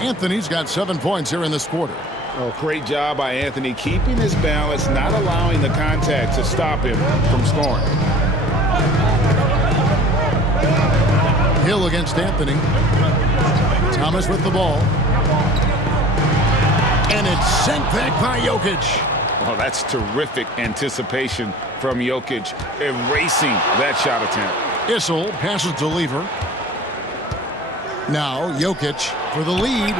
Anthony's got 7 points here in this quarter. Oh, great job by Anthony, keeping his balance, not allowing the contact to stop him from scoring. Hill against Anthony. Thomas with the ball. And it's sent back by Jokic. Oh, that's terrific anticipation from Jokic, erasing that shot attempt. Issel passes to Lever. Now Jokic for the lead.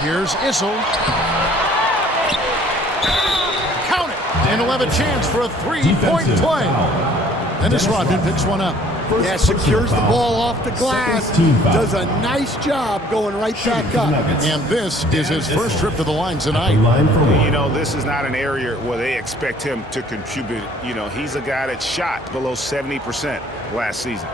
Here's Issel. Count it! And he'll have a chance for a 3-point play. And this Rodman picks one up. Yeah, secures the ball off the glass. Does a nice job going right back up. And this is his first trip to the line tonight. You know, this is not an area where they expect him to contribute. You know, he's a guy that shot below 70% last season.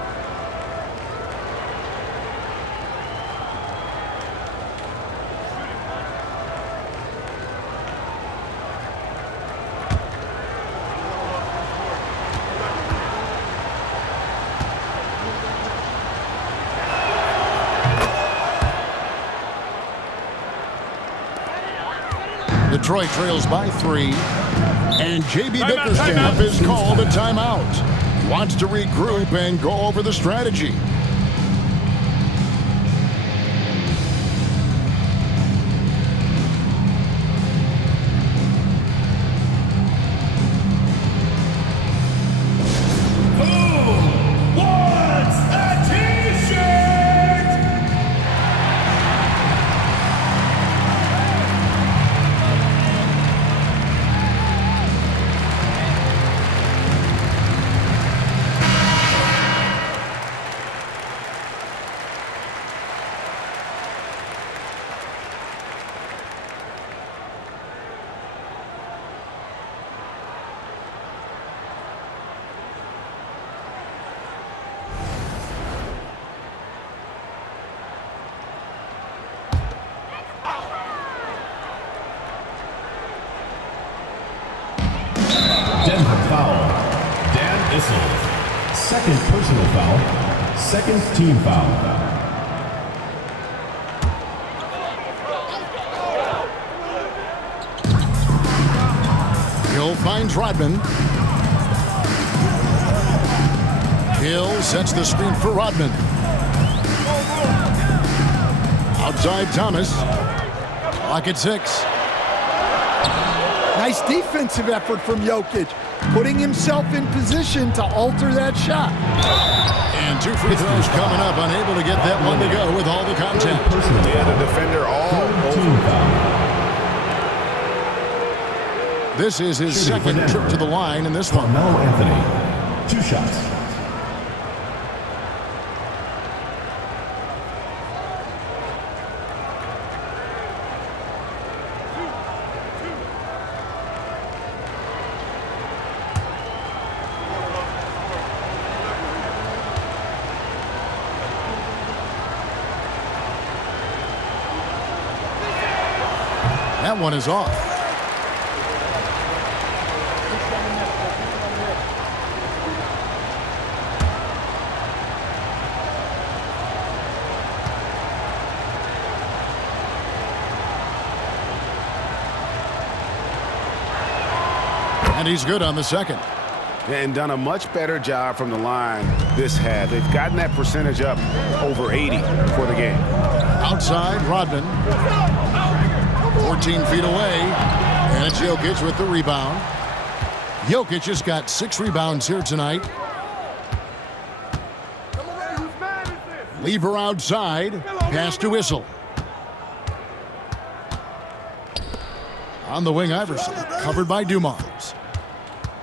Detroit trails by 3. And J.B. Bickerstaff is called a timeout. Wants to regroup and go over the strategy. Second personal foul, second team foul. Hill finds Rodman. Hill sets the screen for Rodman. Outside Thomas. Clock at 6. Nice defensive effort from Jokic, putting himself in position to alter that shot. And 2 free throws coming up, unable to get that one to go with all the contact. Yeah, the defender all over. This is his second trip to the line in this one. Carmelo Anthony, 2 shots. That one is off. And he's good on the second. And done a much better job from the line this half. They've gotten that percentage up over 80 for the game. Outside, Rodman. 14 feet away. And it's Jokic with the rebound. Jokic has got 6 rebounds here tonight. Lever outside. Pass to Whistle. On the wing, Iverson. Covered by Dumars.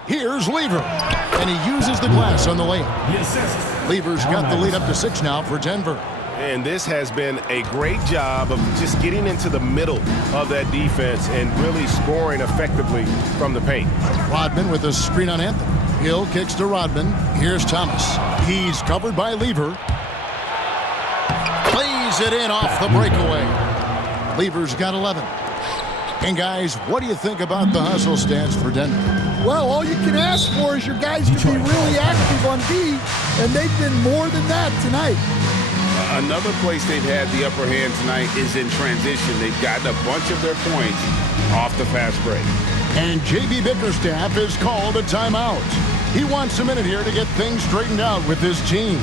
Here's Lever, and he uses the glass on the layup. Lever's got the lead up to 6 now for Denver. And this has been a great job of just getting into the middle of that defense and really scoring effectively from the paint. Rodman with a screen on Anthony. Hill kicks to Rodman. Here's Thomas. He's covered by Lever. Plays it in off the breakaway. Lever's got 11. And guys, what do you think about the hustle stats for Denver? Well, all you can ask for is your guys to be really active on D, and they've been more than that tonight. Another place they've had the upper hand tonight is in transition. They've gotten a bunch of their points off the fast break. And J.B. Bickerstaff has called a timeout. He wants a minute here to get things straightened out with his team.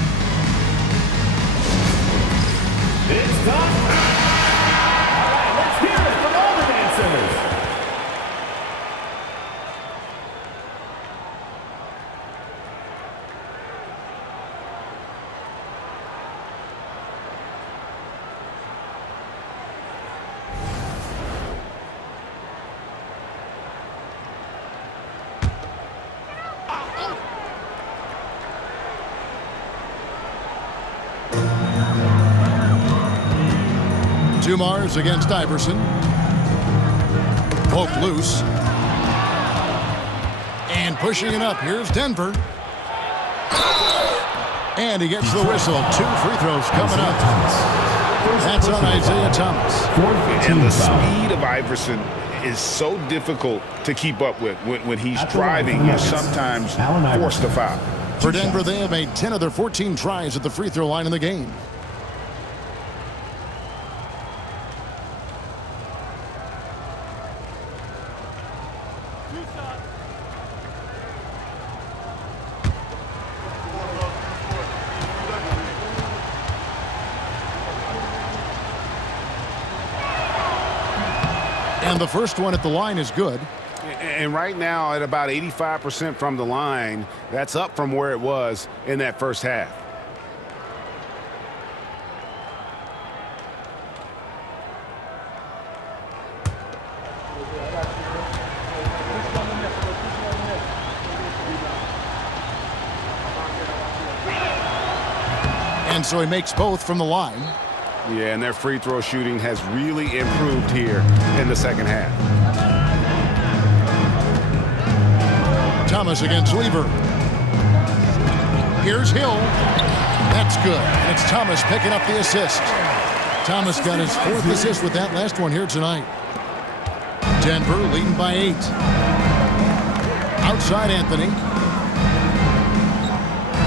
It's time. All right, let's hear it from all the dancers. Dumars against Iverson. Poke loose. And pushing it up. Here's Denver. And he gets the whistle. 2 free throws coming up. That's on Isaiah Thomas. And the speed of Iverson is so difficult to keep up with. When he's driving, you're sometimes forced to foul. For Denver, they have made 10 of their 14 tries at the free throw line in the game. And the first one at the line is good. And right now at about 85% from the line, that's up from where it was in that first half. And so he makes both from the line. Yeah, and their free throw shooting has really improved here in the second half. Thomas against Lever. Here's Hill. That's good. And it's Thomas picking up the assist. Thomas got his 4th assist with that last one here tonight. Denver leading by 8. Outside Anthony.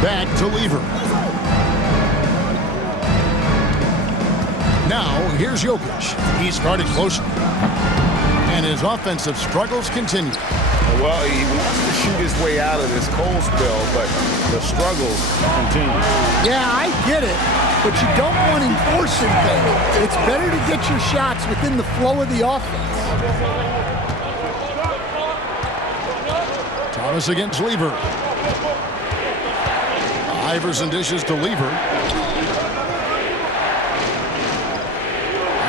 Back to Lever. Now, here's Jokic. He's guarded closely. And his offensive struggles continue. Well, he wants to shoot his way out of this cold spell, but the struggles continue. Yeah, I get it, but you don't want him forcing things. It's better to get your shots within the flow of the offense. Thomas against Lever. Iverson dishes to Lever.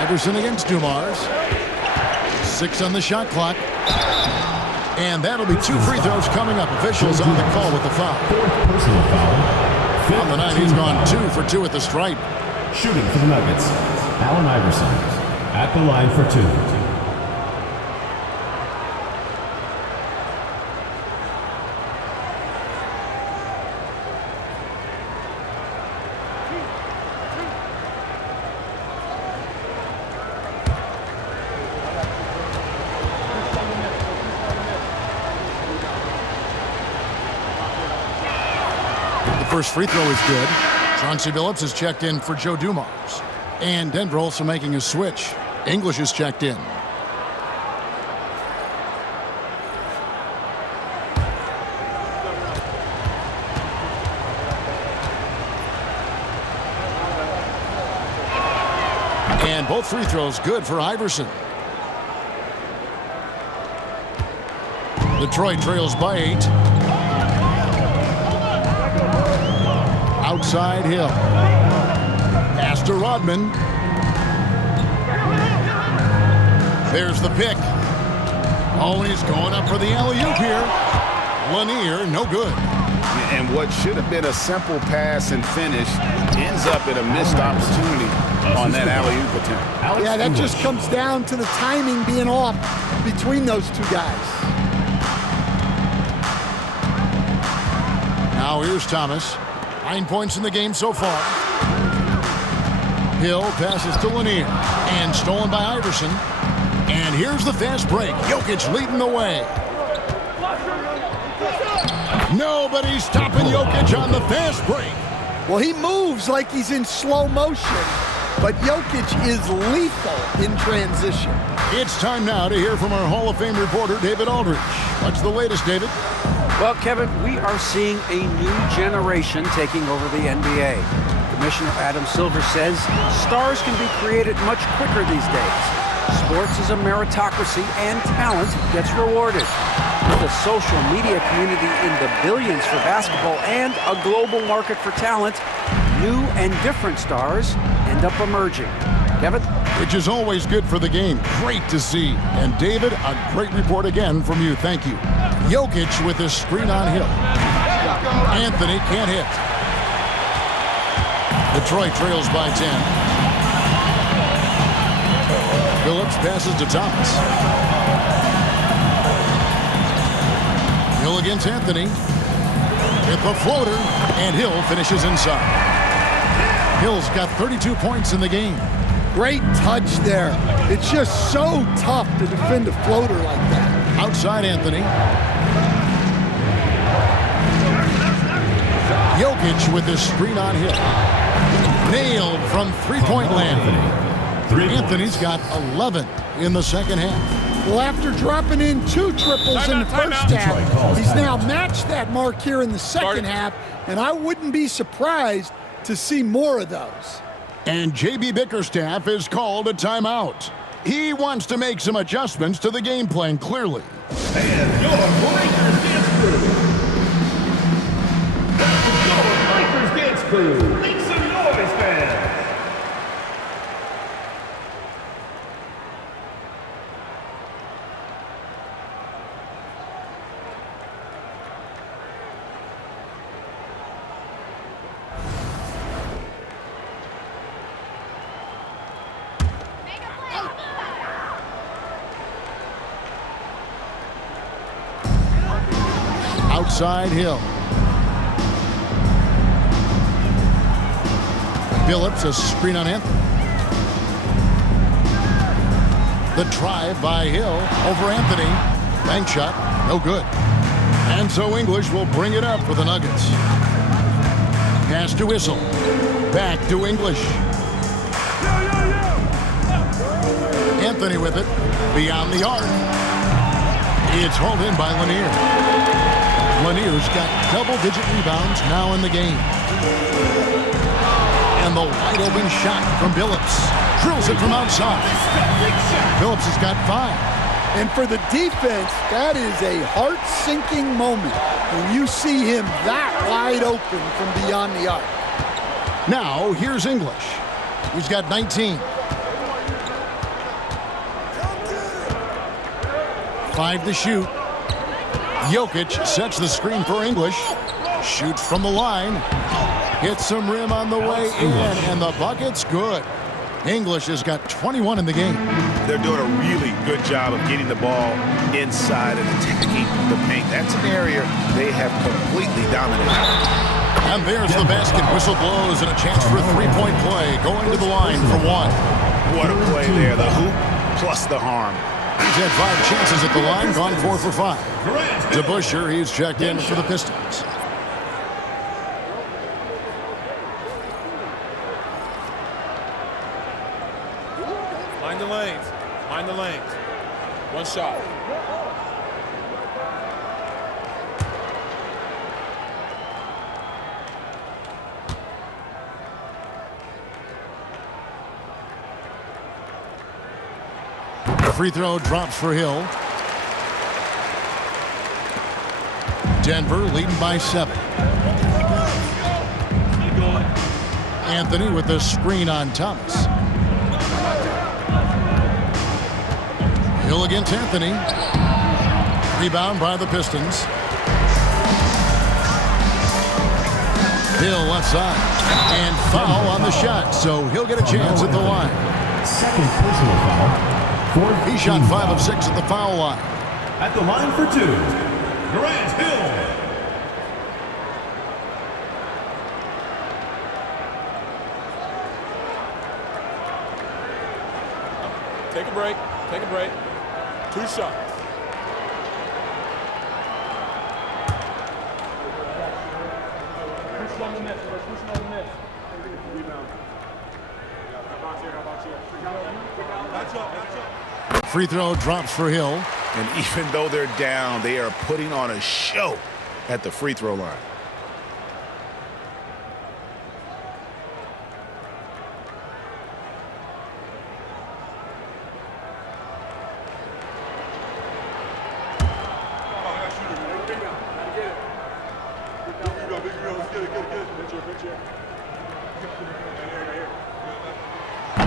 Iverson against Dumars. 6 on the shot clock. And that'll be 2 free throws coming up. Officials on the call with the foul. Fourth personal foul. On the night, he's gone 2 for 2 at the stripe. Shooting for the Nuggets, Allen Iverson at the line for 2. First free throw is good. Chauncey Billups is checked in for Joe Dumars. And Denver also making a switch. English is checked in. And both free throws good for Iverson. Detroit trails by 8. Outside Hill. Pass to Rodman. There's the pick. Oh, he's going up for the alley-oop here. Lanier, no good. And what should have been a simple pass and finish ends up in a missed opportunity on that alley-oop attempt. Yeah, that just comes down to the timing being off between those two guys. Now here's Thomas. 9 points in the game so far. Hill passes to Lanier. And stolen by Iverson. And here's the fast break. Jokic leading the way. Nobody's stopping Jokic on the fast break. Well, he moves like he's in slow motion, but Jokic is lethal in transition. It's time now to hear from our Hall of Fame reporter, David Aldridge. What's the latest, David? Well, Kevin, we are seeing a new generation taking over the NBA. Commissioner Adam Silver says stars can be created much quicker these days. Sports is a meritocracy and talent gets rewarded. With a social media community in the billions for basketball and a global market for talent, new and different stars end up emerging. Kevin? Which is always good for the game. Great to see. And David, a great report again from you. Thank you. Jokic with his screen on Hill. Anthony can't hit. Detroit trails by 10. Phillips passes to Thomas. Hill against Anthony. With the floater, and Hill finishes inside. Hill's got 32 points in the game. Great touch there. It's just so tough to defend a floater like that. Outside Anthony. Jokic with his screen on Hill. Nailed from three-point land. Anthony's got 11 in the second half. Well, after dropping in 2 triples in the first half, he's now matched that mark here in the second half, and I wouldn't be surprised to see more of those. And J.B. Bickerstaff is called a timeout. He wants to make some adjustments to the game plan, clearly. And your Lakers dance crew. Your Lakers dance crew. Make some noise, fans. Outside Hill. Billups, a screen on Anthony. The drive by Hill over Anthony. Bank shot, no good. And so English will bring it up for the Nuggets. Pass to Whistle. Back to English. Anthony with it. Beyond the arc. It's hauled in by Lanier. Lanier's got double-digit rebounds now in the game. And the wide-open shot from Billups. Drills it from outside. Billups has got 5. And for the defense, that is a heart-sinking moment when you see him that wide open from beyond the arc. Now, here's English, who's got 19. 5 to shoot. Jokic sets the screen for English. Shoots from the line. Hits some rim on the way in, and the bucket's good. English has got 21 in the game. They're doing a really good job of getting the ball inside and attacking the paint. That's an area they have completely dominated. And there's the basket. Whistle blows and a chance for a three-point play. Going to the line for one. What a play there. The hoop plus the harm. He's had 5 chances at the line, gone 4 for 5. DeBusschere, he's checked in for the Pistons. Mind the lanes. Mind the lanes. One shot. Free throw drops for Hill. Denver leading by 7. Anthony with the screen on Thomas. Hill against Anthony. Rebound by the Pistons. Hill left side. And foul on the shot, so he'll get a chance at the line. Second personal foul. He shot 5 of 6 at the foul line. At the line for 2, Grant Hill. Take a break. Take a break. 2 shots. Push on the net. Push on the net. Rebound. Free throw drops for Hill. And even though they're down, they are putting on a show at the free throw line.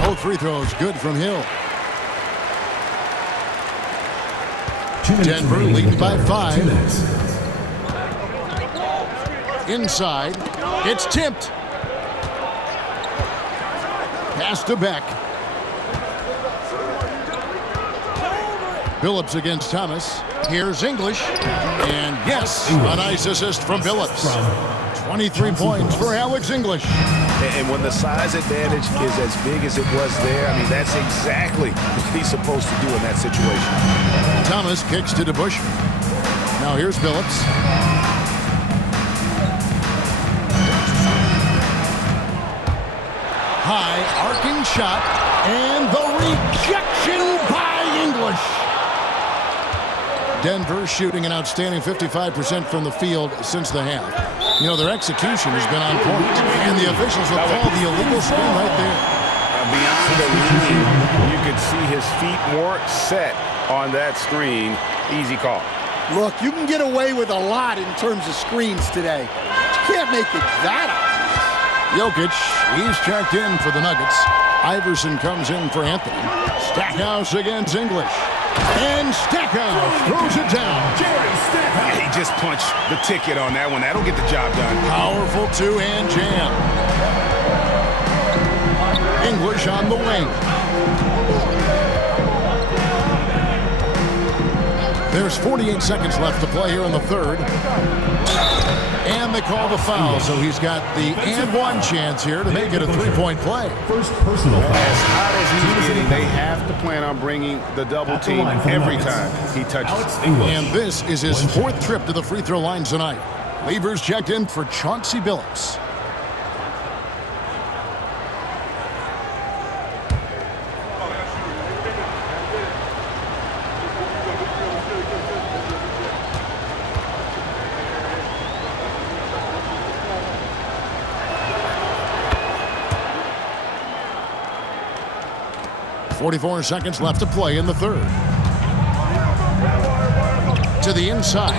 Both free throws good from Hill. Denver leading by 5. Inside. It's tipped. Pass to Beck. Billups against Thomas. Here's English. And yes, a nice assist from Billups. 23 points for Alex English. And when the size advantage is as big as it was there, I mean, that's exactly what he's supposed to do in that situation. Thomas kicks to DeBusschere. Now here's Billups. High arcing shot, and the rejection by English. Denver shooting an outstanding 55% from the field since the half. You know, their execution has been on point, and the officials will call the illegal screen right there. Beyond the lead, you could see his feet more set on that screen. Easy call. Look, you can get away with a lot in terms of screens today. You can't make it that obvious. Jokic, he's checked in for the Nuggets. Iverson comes in for Anthony. Stackhouse against English. And Stackhouse throws it down. He just punched the ticket on that one. That'll get the job done. Powerful two-hand jam. English on the wing. There's 48 seconds left to play here in the third. And they call the foul, so he's got the and one chance here to make it a three-point play. First personal foul. As hot as he's getting, they have to plan on bringing the double team every time he touches. And this is his 4th trip to the free throw line tonight. Leavers checked in for Chauncey Billups. .44 seconds left to play in the third. To the inside.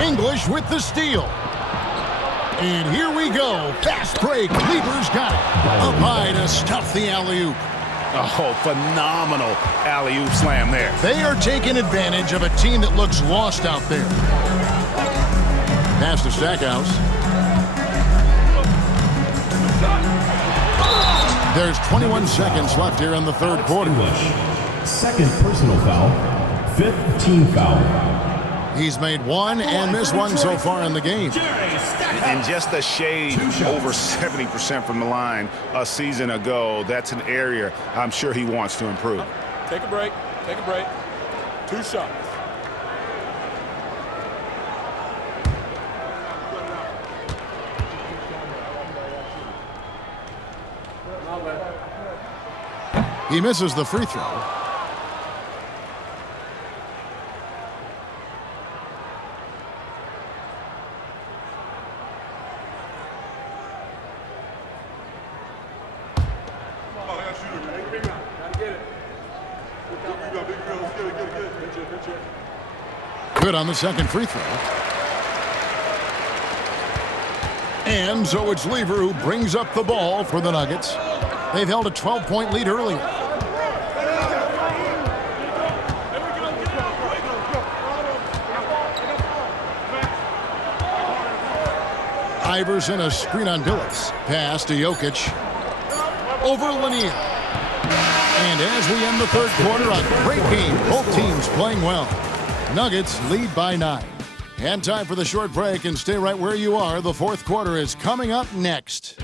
English with the steal. And here we go. Fast break. Leavers got it. Up high to stuff the alley-oop. Oh, phenomenal alley-oop slam there. They are taking advantage of a team that looks lost out there. Pass to Stackhouse. There's 21 seconds left here in the third quarter. Second personal foul. Fifth team foul. He's made one and missed one so far in the game. And just a shade over 70% from the line a season ago. That's an area I'm sure he wants to improve. Take a break. Take a break. 2 shots. He misses the free throw. Good on the second free throw. And so it's Lever who brings up the ball for the Nuggets. They've held a 12-point lead earlier. Iverson, a screen on Billups. Pass to Jokic. Over Lanier. And as we end the third quarter, a great game. Both teams playing well. Nuggets lead by 9. And time for the short break, and stay right where you are. The fourth quarter is coming up next.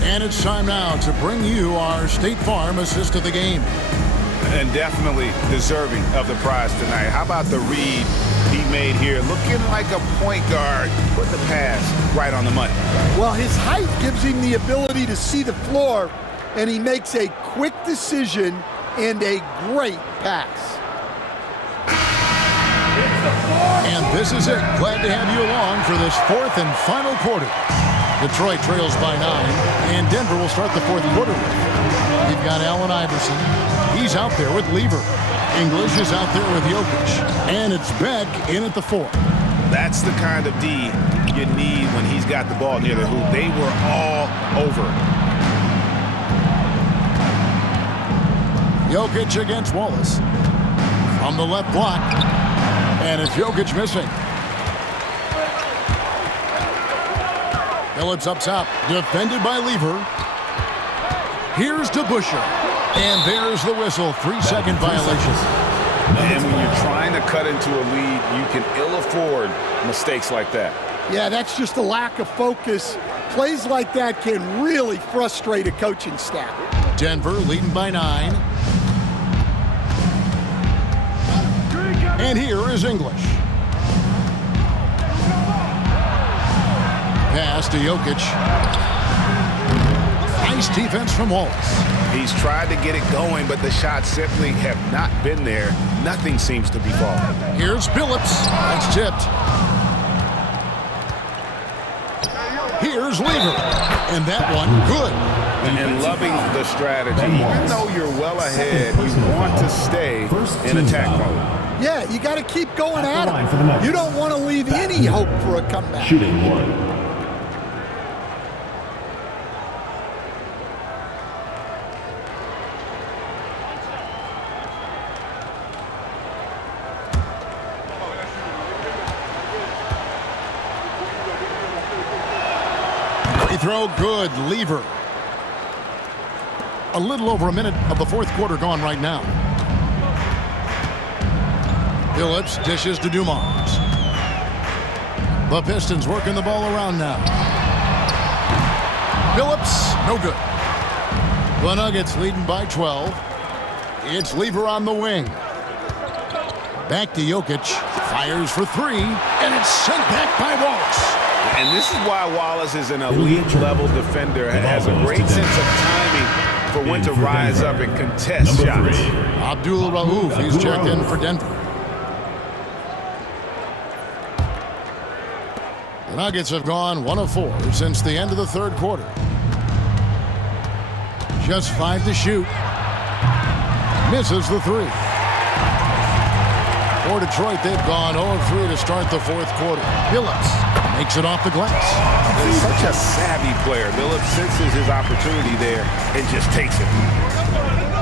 And it's time now to bring you our State Farm assist of the game. And definitely deserving of the prize tonight. How about the read he made here? Looking like a point guard. Put the pass right on the money. Well, his height gives him the ability to see the floor, and he makes a quick decision and a great pass. And this is it. Glad to have you along for this fourth and final quarter. Detroit trails by 9, and Denver will start the fourth quarter with. You've got Allen Iverson. He's out there with Lever. English is out there with Jokic. And it's Beck in at the 4. That's the kind of D you need when he's got the ball near the hoop. They were all over. Jokic against Wallace. From the left block. And it's Jokic missing. Phillips up top. Defended by Lever. Here's DeBusschere. And there's the whistle. 3-second violation. And when you're trying to cut into a lead, you can ill afford mistakes like that. Yeah, that's just a lack of focus. Plays like that can really frustrate a coaching staff. Denver leading by 9. And here is English. Pass to Jokic. Nice defense from Wallace. He's tried to get it going, but the shots simply have not been there. Nothing seems to be falling. Here's Billups. That's tipped. Here's Lever. And that one, good. And loving the strategy. Even though you're well ahead, you want to stay in attack mode. Yeah, you got to keep going at him. You don't want to leave any hope for a comeback. Shooting 1. Throw good. Lever. A little over a minute of the fourth quarter gone right now. Phillips dishes to Dumars. The Pistons working the ball around now. Phillips, no good. The Nuggets leading by 12. It's Lever on the wing. Back to Jokic. Fires for 3, and it's sent back by Wallace. And this is why Wallace is an elite-level defender, has a great sense of timing for when to rise up and contest shots. Abdul Rauf, he's checked in for Denver. The Nuggets have gone 1 of 4 since the end of the third quarter. Just 5 to shoot. Misses the 3. For Detroit, they've gone 0-3 to start the fourth quarter. Billups makes it off the glass. He's such a savvy player. Billups senses his opportunity there and just takes it.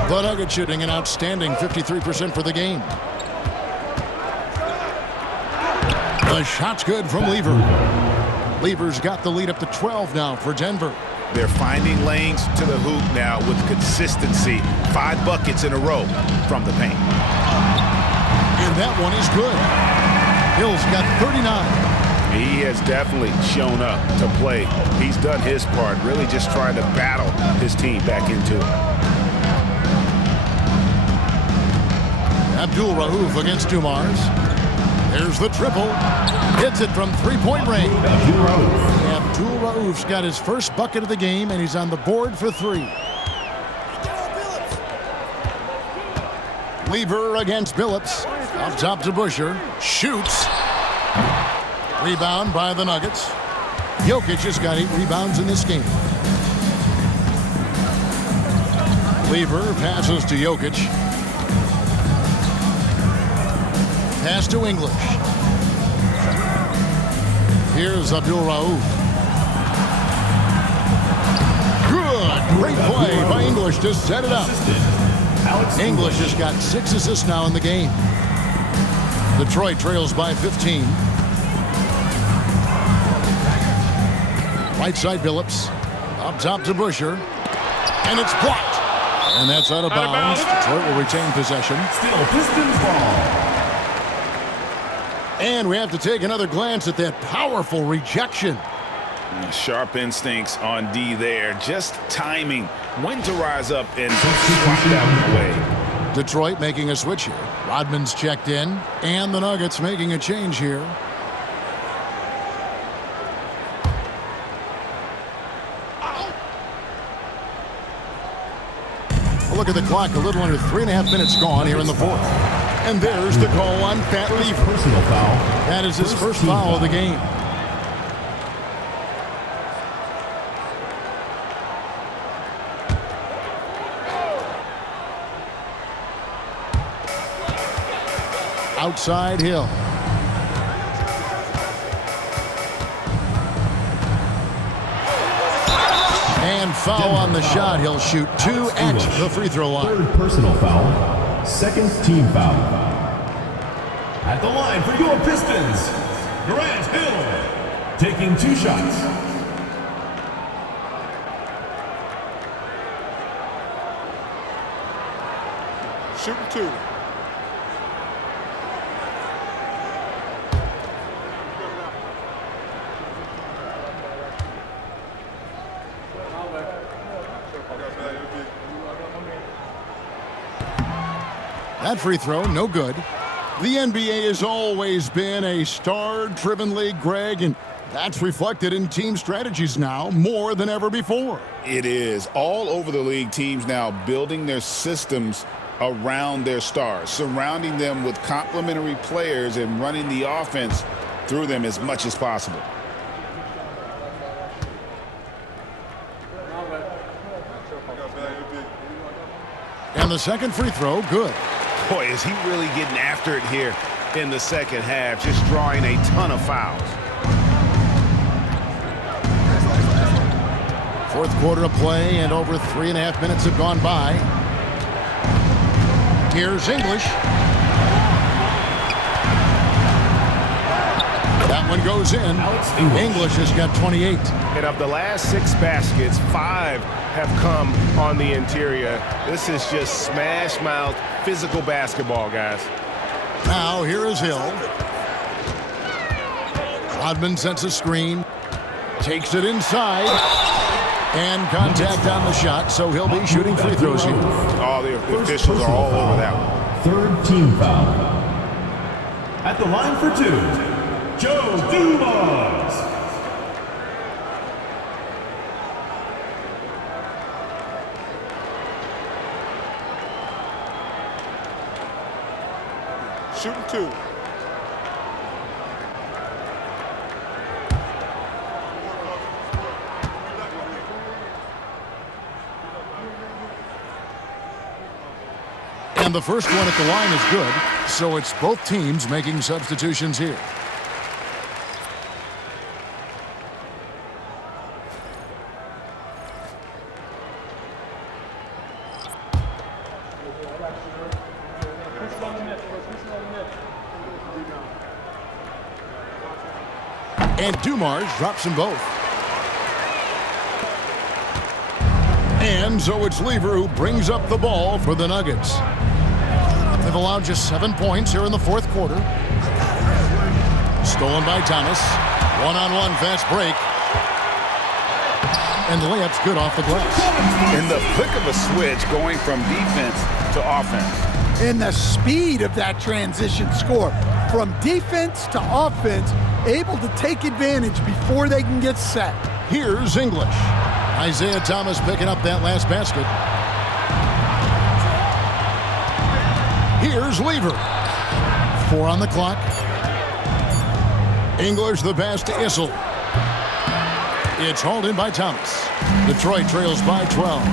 The Nuggets shooting an outstanding 53% for the game. The shot's good from Lever. Lever's got the lead up to 12 now for Denver. They're finding lanes to the hoop now with consistency. 5 buckets in a row from the paint. And that one is good. Hill's got 39. He has definitely shown up to play. He's done his part, really just trying to battle his team back into it. Abdul Rauf against Dumars. There's the triple. Hits it from three-point range. Abdul Rauf's got his first bucket of the game, and he's on the board for 3. Lever against Billups. Up top to Busher. Shoots. Rebound by the Nuggets. Jokic has got 8 rebounds in this game. Lever passes to Jokic. Pass to English. Here's Abdul Rauf. Good. Great play by English to set it up. English has got 6 assists now in the game. Detroit trails by 15. Right side Billups. Up top to Busher. And it's blocked. And that's out of bounds. Detroit will retain possession. Still Pistons ball. And we have to take another glance at that powerful rejection. Sharp instincts on D there. Just timing when to rise up and swat that away. Detroit making a switch here. Rodman's checked in, and the Nuggets making a change here. Look at the clock, a little under 3.5 minutes gone here in the fourth. And there's the call on Fat Lever. Personal foul. That is his first foul of the game. Outside Hill. And foul on the shot. He'll shoot 2 at the free throw line. Third personal foul. Second team foul. At the line for your Pistons, Grant Hill, taking 2 shots. Shooting 2. That free throw, no good. The NBA has always been a star-driven league, Greg, and that's reflected in team strategies now more than ever before. It is. All over the league, teams now building their systems around their stars, surrounding them with complementary players and running the offense through them as much as possible. And the second free throw, good. Boy, is he really getting after it here in the second half, just drawing a ton of fouls. Fourth quarter of play, and over 3.5 minutes have gone by. Here's English. That one goes in. English has got 28. And of the last 6 baskets, 5 have come on the interior. This is just smash mouth physical basketball, guys. Now here is Hill. Rodman sets a screen. Takes it inside. And contact on the shot, so he'll be shooting free throws here. All the officials are all over that one. Third team foul. At the line for 2, Joe Dumars. Shooting 2. And the first one at the line is good. So it's both teams making substitutions here. And Dumars drops them both. And so it's Lever who brings up the ball for the Nuggets. They've allowed just 7 points here in the fourth quarter. Stolen by Thomas. One-on-one fast break. And the layup's good off the glass. In the flick of a switch, going from defense to offense. And the speed of that transition score. From defense to offense, able to take advantage before they can get set. Here's English. Isaiah Thomas picking up that last basket. Here's Lever. 4 on the clock. English the pass to Issel. It's hauled in by Thomas. Detroit trails by 12.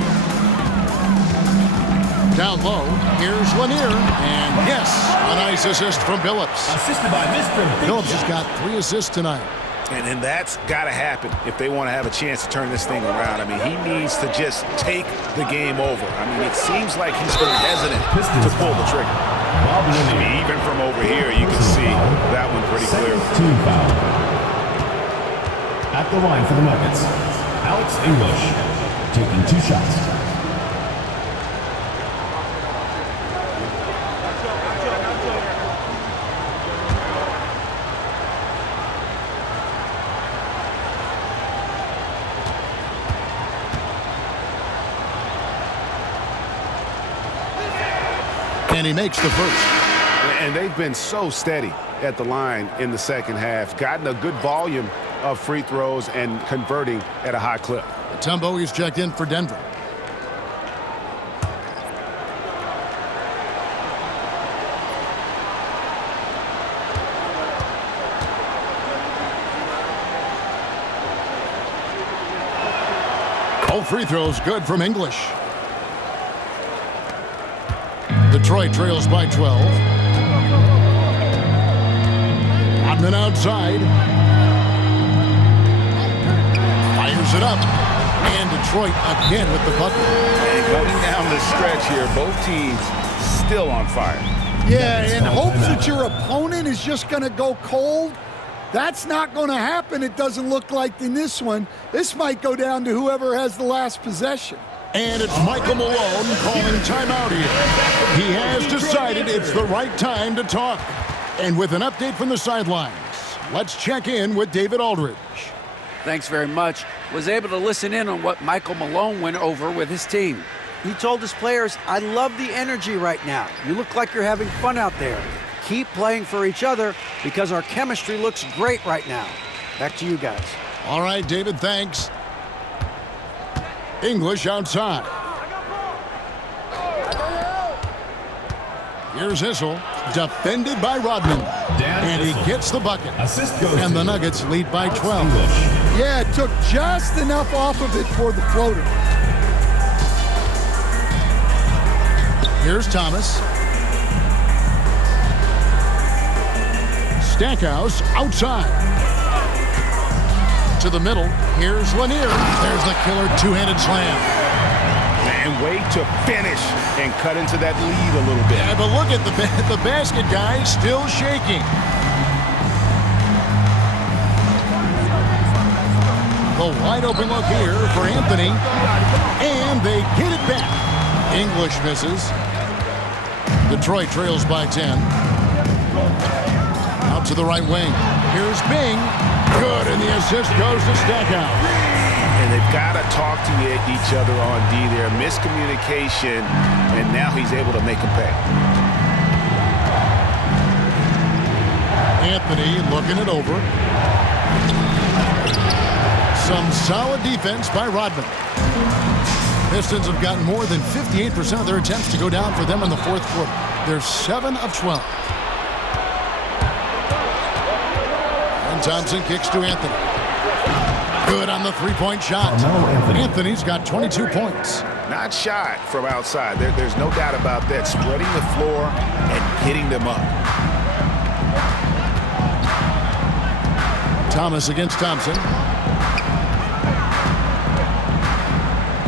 Down low, here's Lanier, and yes, a nice assist from Billups. Assisted by Mr. Billups has got 3 assists tonight. And that's got to happen if they want to have a chance to turn this thing around. I mean, he needs to just take the game over. I mean, it seems like he's been hesitant to pull the trigger. I mean, even from over here, you can see that one pretty clearly. Team foul. At the line for the Nuggets, Alex English taking 2 shots. And he makes the first. And they've been so steady at the line in the second half, gotten a good volume of free throws and converting at a high clip. Tumbo is checked in for Denver. All free throws good from English. Detroit trails by 12. Rodman outside. Fires it up. And Detroit again with the bucket. And going down the stretch here, both teams still on fire. Yeah, and hopes that your opponent is just going to go cold. That's not going to happen, it doesn't look like in this one. This might go down to whoever has the last possession. And it's Michael Malone calling timeout here. He has decided it's the right time to talk. And with an update from the sidelines, let's check in with David Aldridge. Thanks very much. Was able to listen in on what Michael Malone went over with his team. He told his players, I love the energy right now. You look like you're having fun out there. Keep playing for each other because our chemistry looks great right now. Back to you guys. All right, David, thanks. English outside. Here's Issel, defended by Rodman. And he gets the bucket. Assist goes and to the Nuggets lead by 12. Yeah, it took just enough off of it for the floater. Here's Thomas. Stackhouse outside. To the middle. Here's Lanier. There's the killer two-handed slam. And way to finish and cut into that lead a little bit. Yeah, but look at the basket guy still shaking. The wide open look here for Anthony. And they get it back. English misses. Detroit trails by 10. Out to the right wing. Here's Bing. Good, and the assist goes to Stackhouse. And they've got to talk to each other on D there. Miscommunication, and now he's able to make him pay. Anthony looking it over. Some solid defense by Rodman. Pistons have gotten more than 58% of their attempts to go down for them in the fourth quarter. They're 7 of 12. Thompson kicks to Anthony. Good on the three-point shot. Anthony's got 22 points. Not shot from outside. There's no doubt about that. Spreading the floor and hitting them up. Thomas against Thompson.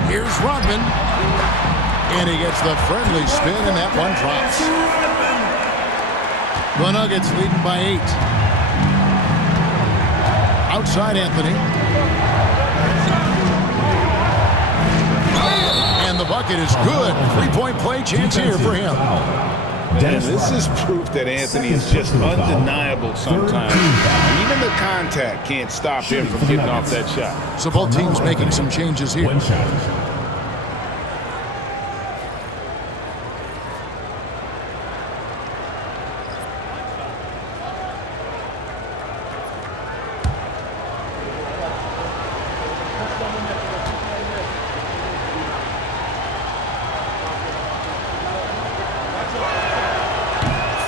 Here's Rodman. And he gets the friendly spin, and that one drops. The Nuggets leading by 8. Outside Anthony. And the bucket is good. 3-point play chance here for him. And this is proof that Anthony is just undeniable sometimes. Even the contact can't stop him from getting off that shot. So both teams making some changes here.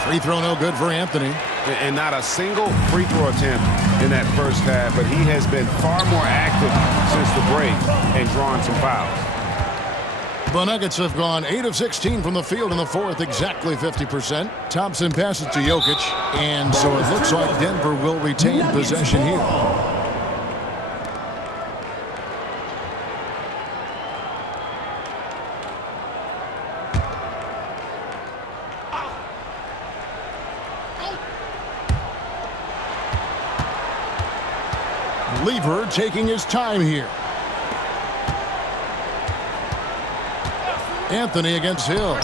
Free throw no good for Anthony. And not a single free throw attempt in that first half, but he has been far more active since the break and drawing some fouls. The Nuggets have gone 8 of 16 from the field in the fourth, exactly 50%. Thompson passes to Jokic, and so it looks like Denver will retain possession here. Lever taking his time here. Anthony against Hill.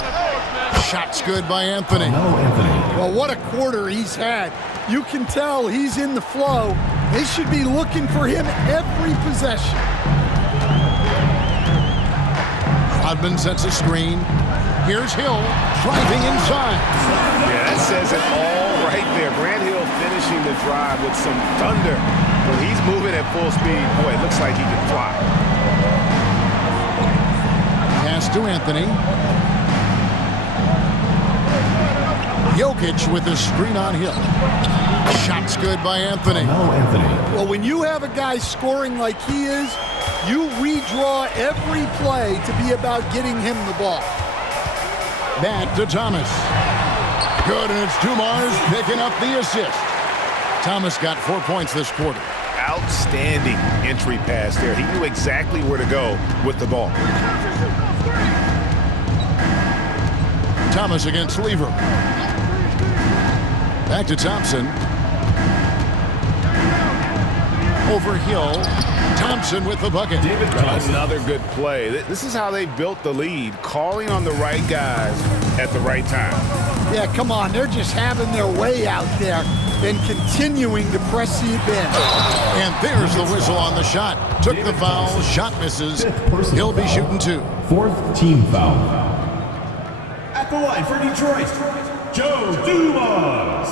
Shot's good by Anthony. Well, what a quarter he's had. You can tell he's in the flow. They should be looking for him every possession. Rodman sets a screen. Here's Hill driving inside. Yeah, that says it all right there. Grant Hill finishing the drive with some thunder. When he's moving at full speed, boy, it looks like he can fly. Pass to Anthony. Jokic with the screen on Hill. Shot's good by Anthony. Well, when you have a guy scoring like he is, you redraw every play to be about getting him the ball. Back to Thomas. Good, and it's Dumars picking up the assist. Thomas got 4 points this quarter. Outstanding entry pass there. He knew exactly where to go with the ball. Thomas against Lever. Back to Thompson. Over Hill. Thompson with the bucket. Another good play. This is how they built the lead, calling on the right guys at the right time. Yeah, come on. They're just having their way out there and continuing to press the advantage. And there's the whistle on the shot. Took the foul. Shot misses. He'll be shooting 2. Fourth team foul. At the line for Detroit, Joe Dumars.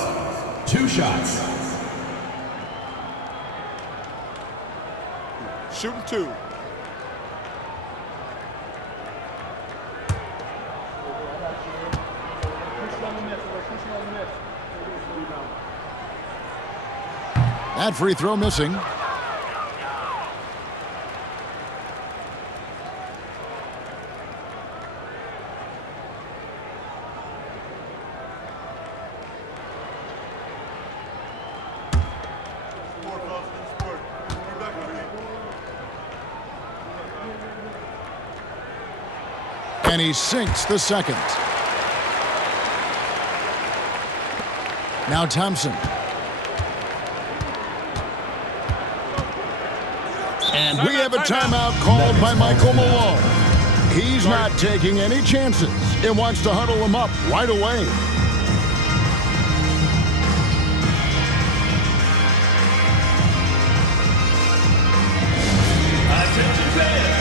2 shots. Shooting 2. That free throw missing. And he sinks the second. Now Thompson. And we have a timeout called by Michael Malone. He's not taking any chances and wants to huddle him up right away. Attention fans.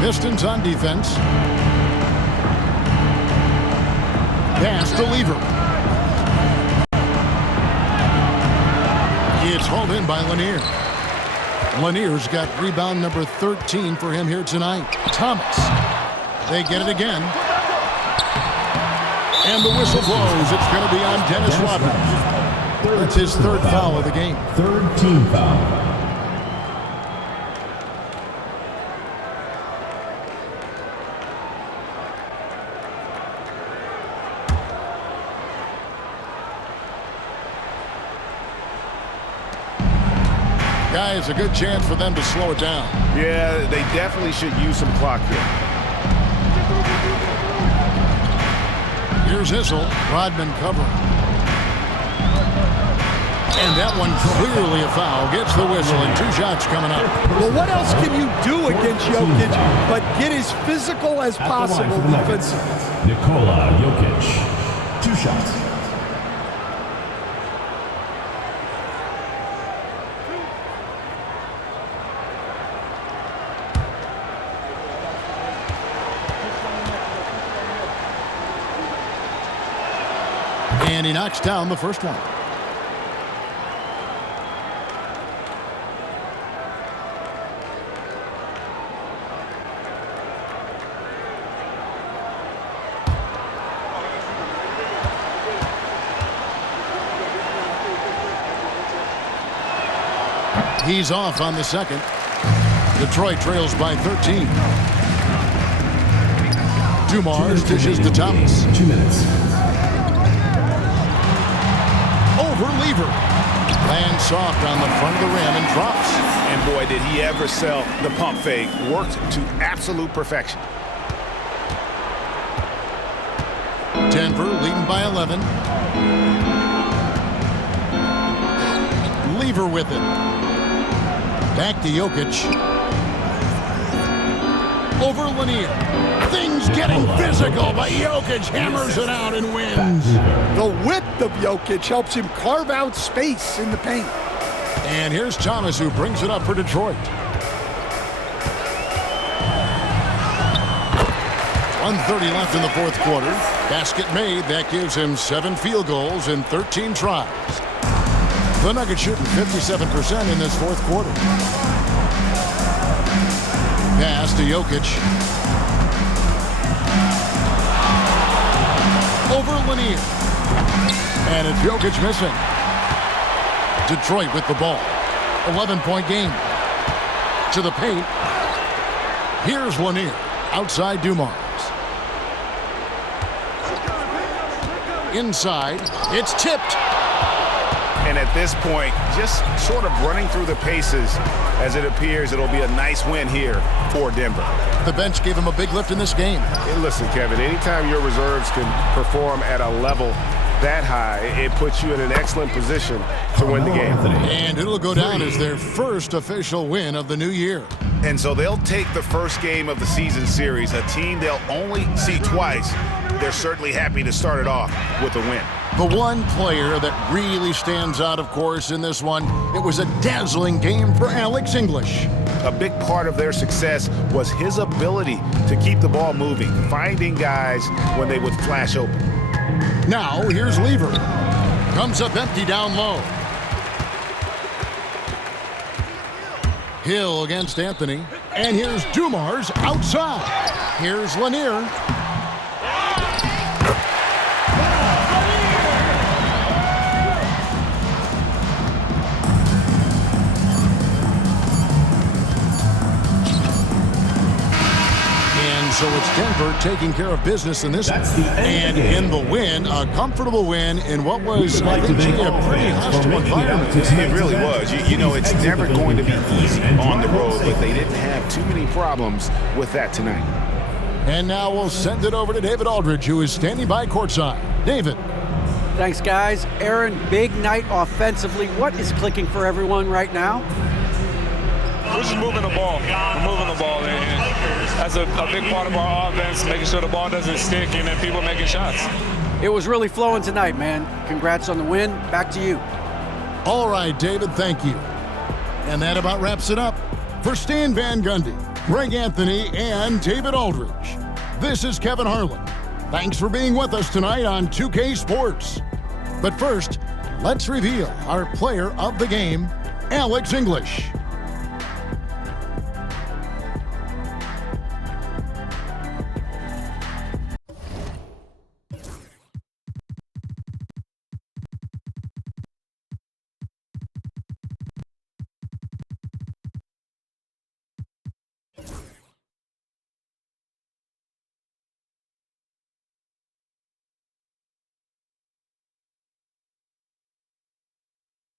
Pistons on defense. Pass to Lever. It's hauled in by Lanier. Lanier's got rebound number 13 for him here tonight. Thomas. They get it again. And the whistle blows. It's going to be on Dennis Rodman. That's his third foul of the game. Third team foul. Guys, a good chance for them to slow it down. Yeah, they definitely should use some clock here. Here's Issel. Rodman covering. And that one clearly a foul. Gets the whistle and 2 shots coming up. Well, what else can you do against Jokic but get as physical as possible defensively? Nikola Jokic. 2 shots. And he knocks down the first one. He's off on the second. Detroit trails by 13. Dumars dishes to Thomas. 2 minutes. Reliever. Lands soft on the front of the rim and drops. And boy, did he ever sell the pump fake. Worked to absolute perfection. Denver leading by 11. Lever with it. Back to Jokic. Over Lanier. Things getting physical, but Jokic hammers it out and wins. The width of Jokic helps him carve out space in the paint. And here's Thomas, who brings it up for Detroit. 1:30 left in the fourth quarter. Basket made. That gives him 7 field goals in 13 tries. The Nuggets shooting 57% in this fourth quarter. Pass to Jokic. Over Lanier. And it's Jokic missing. Detroit with the ball. 11-point game. To the paint. Here's Lanier. Outside Dumars. Inside. It's tipped. And at this point, just sort of running through the paces as it appears it'll be a nice win here for Denver. The bench gave him a big lift in this game. Hey, listen, Kevin, anytime your reserves can perform at a level that high, it puts you in an excellent position to win the game. And it'll go down as their first official win of the new year. And so they'll take the first game of the season series, a team they'll only see twice. They're certainly happy to start it off with a win. The one player that really stands out, of course, in this one, it was a dazzling game for Alex English. A big part of their success was his ability to keep the ball moving, finding guys when they would flash open. Now, here's Lever. Comes up empty down low. Hill against Anthony. And here's Dumars outside. Here's Lanier. So it's Denver taking care of business in this one. And in the win, a comfortable win in what was, I think, a pretty hostile environment. It really was. You know, it's never going to be easy on the road, but they didn't have too many problems with that tonight. And now we'll send it over to David Aldridge, who is standing by courtside. David. Thanks, guys. Aaron, big night offensively. What is clicking for everyone right now? We're just moving the ball. We're moving the ball. And that's a big part of our offense, making sure the ball doesn't stick and then people making shots. It was really flowing tonight, man. Congrats on the win. Back to you. All right, David, thank you. And that about wraps it up. For Stan Van Gundy, Greg Anthony, and David Aldridge, this is Kevin Harlan. Thanks for being with us tonight on 2K Sports. But first, let's reveal our player of the game, Alex English.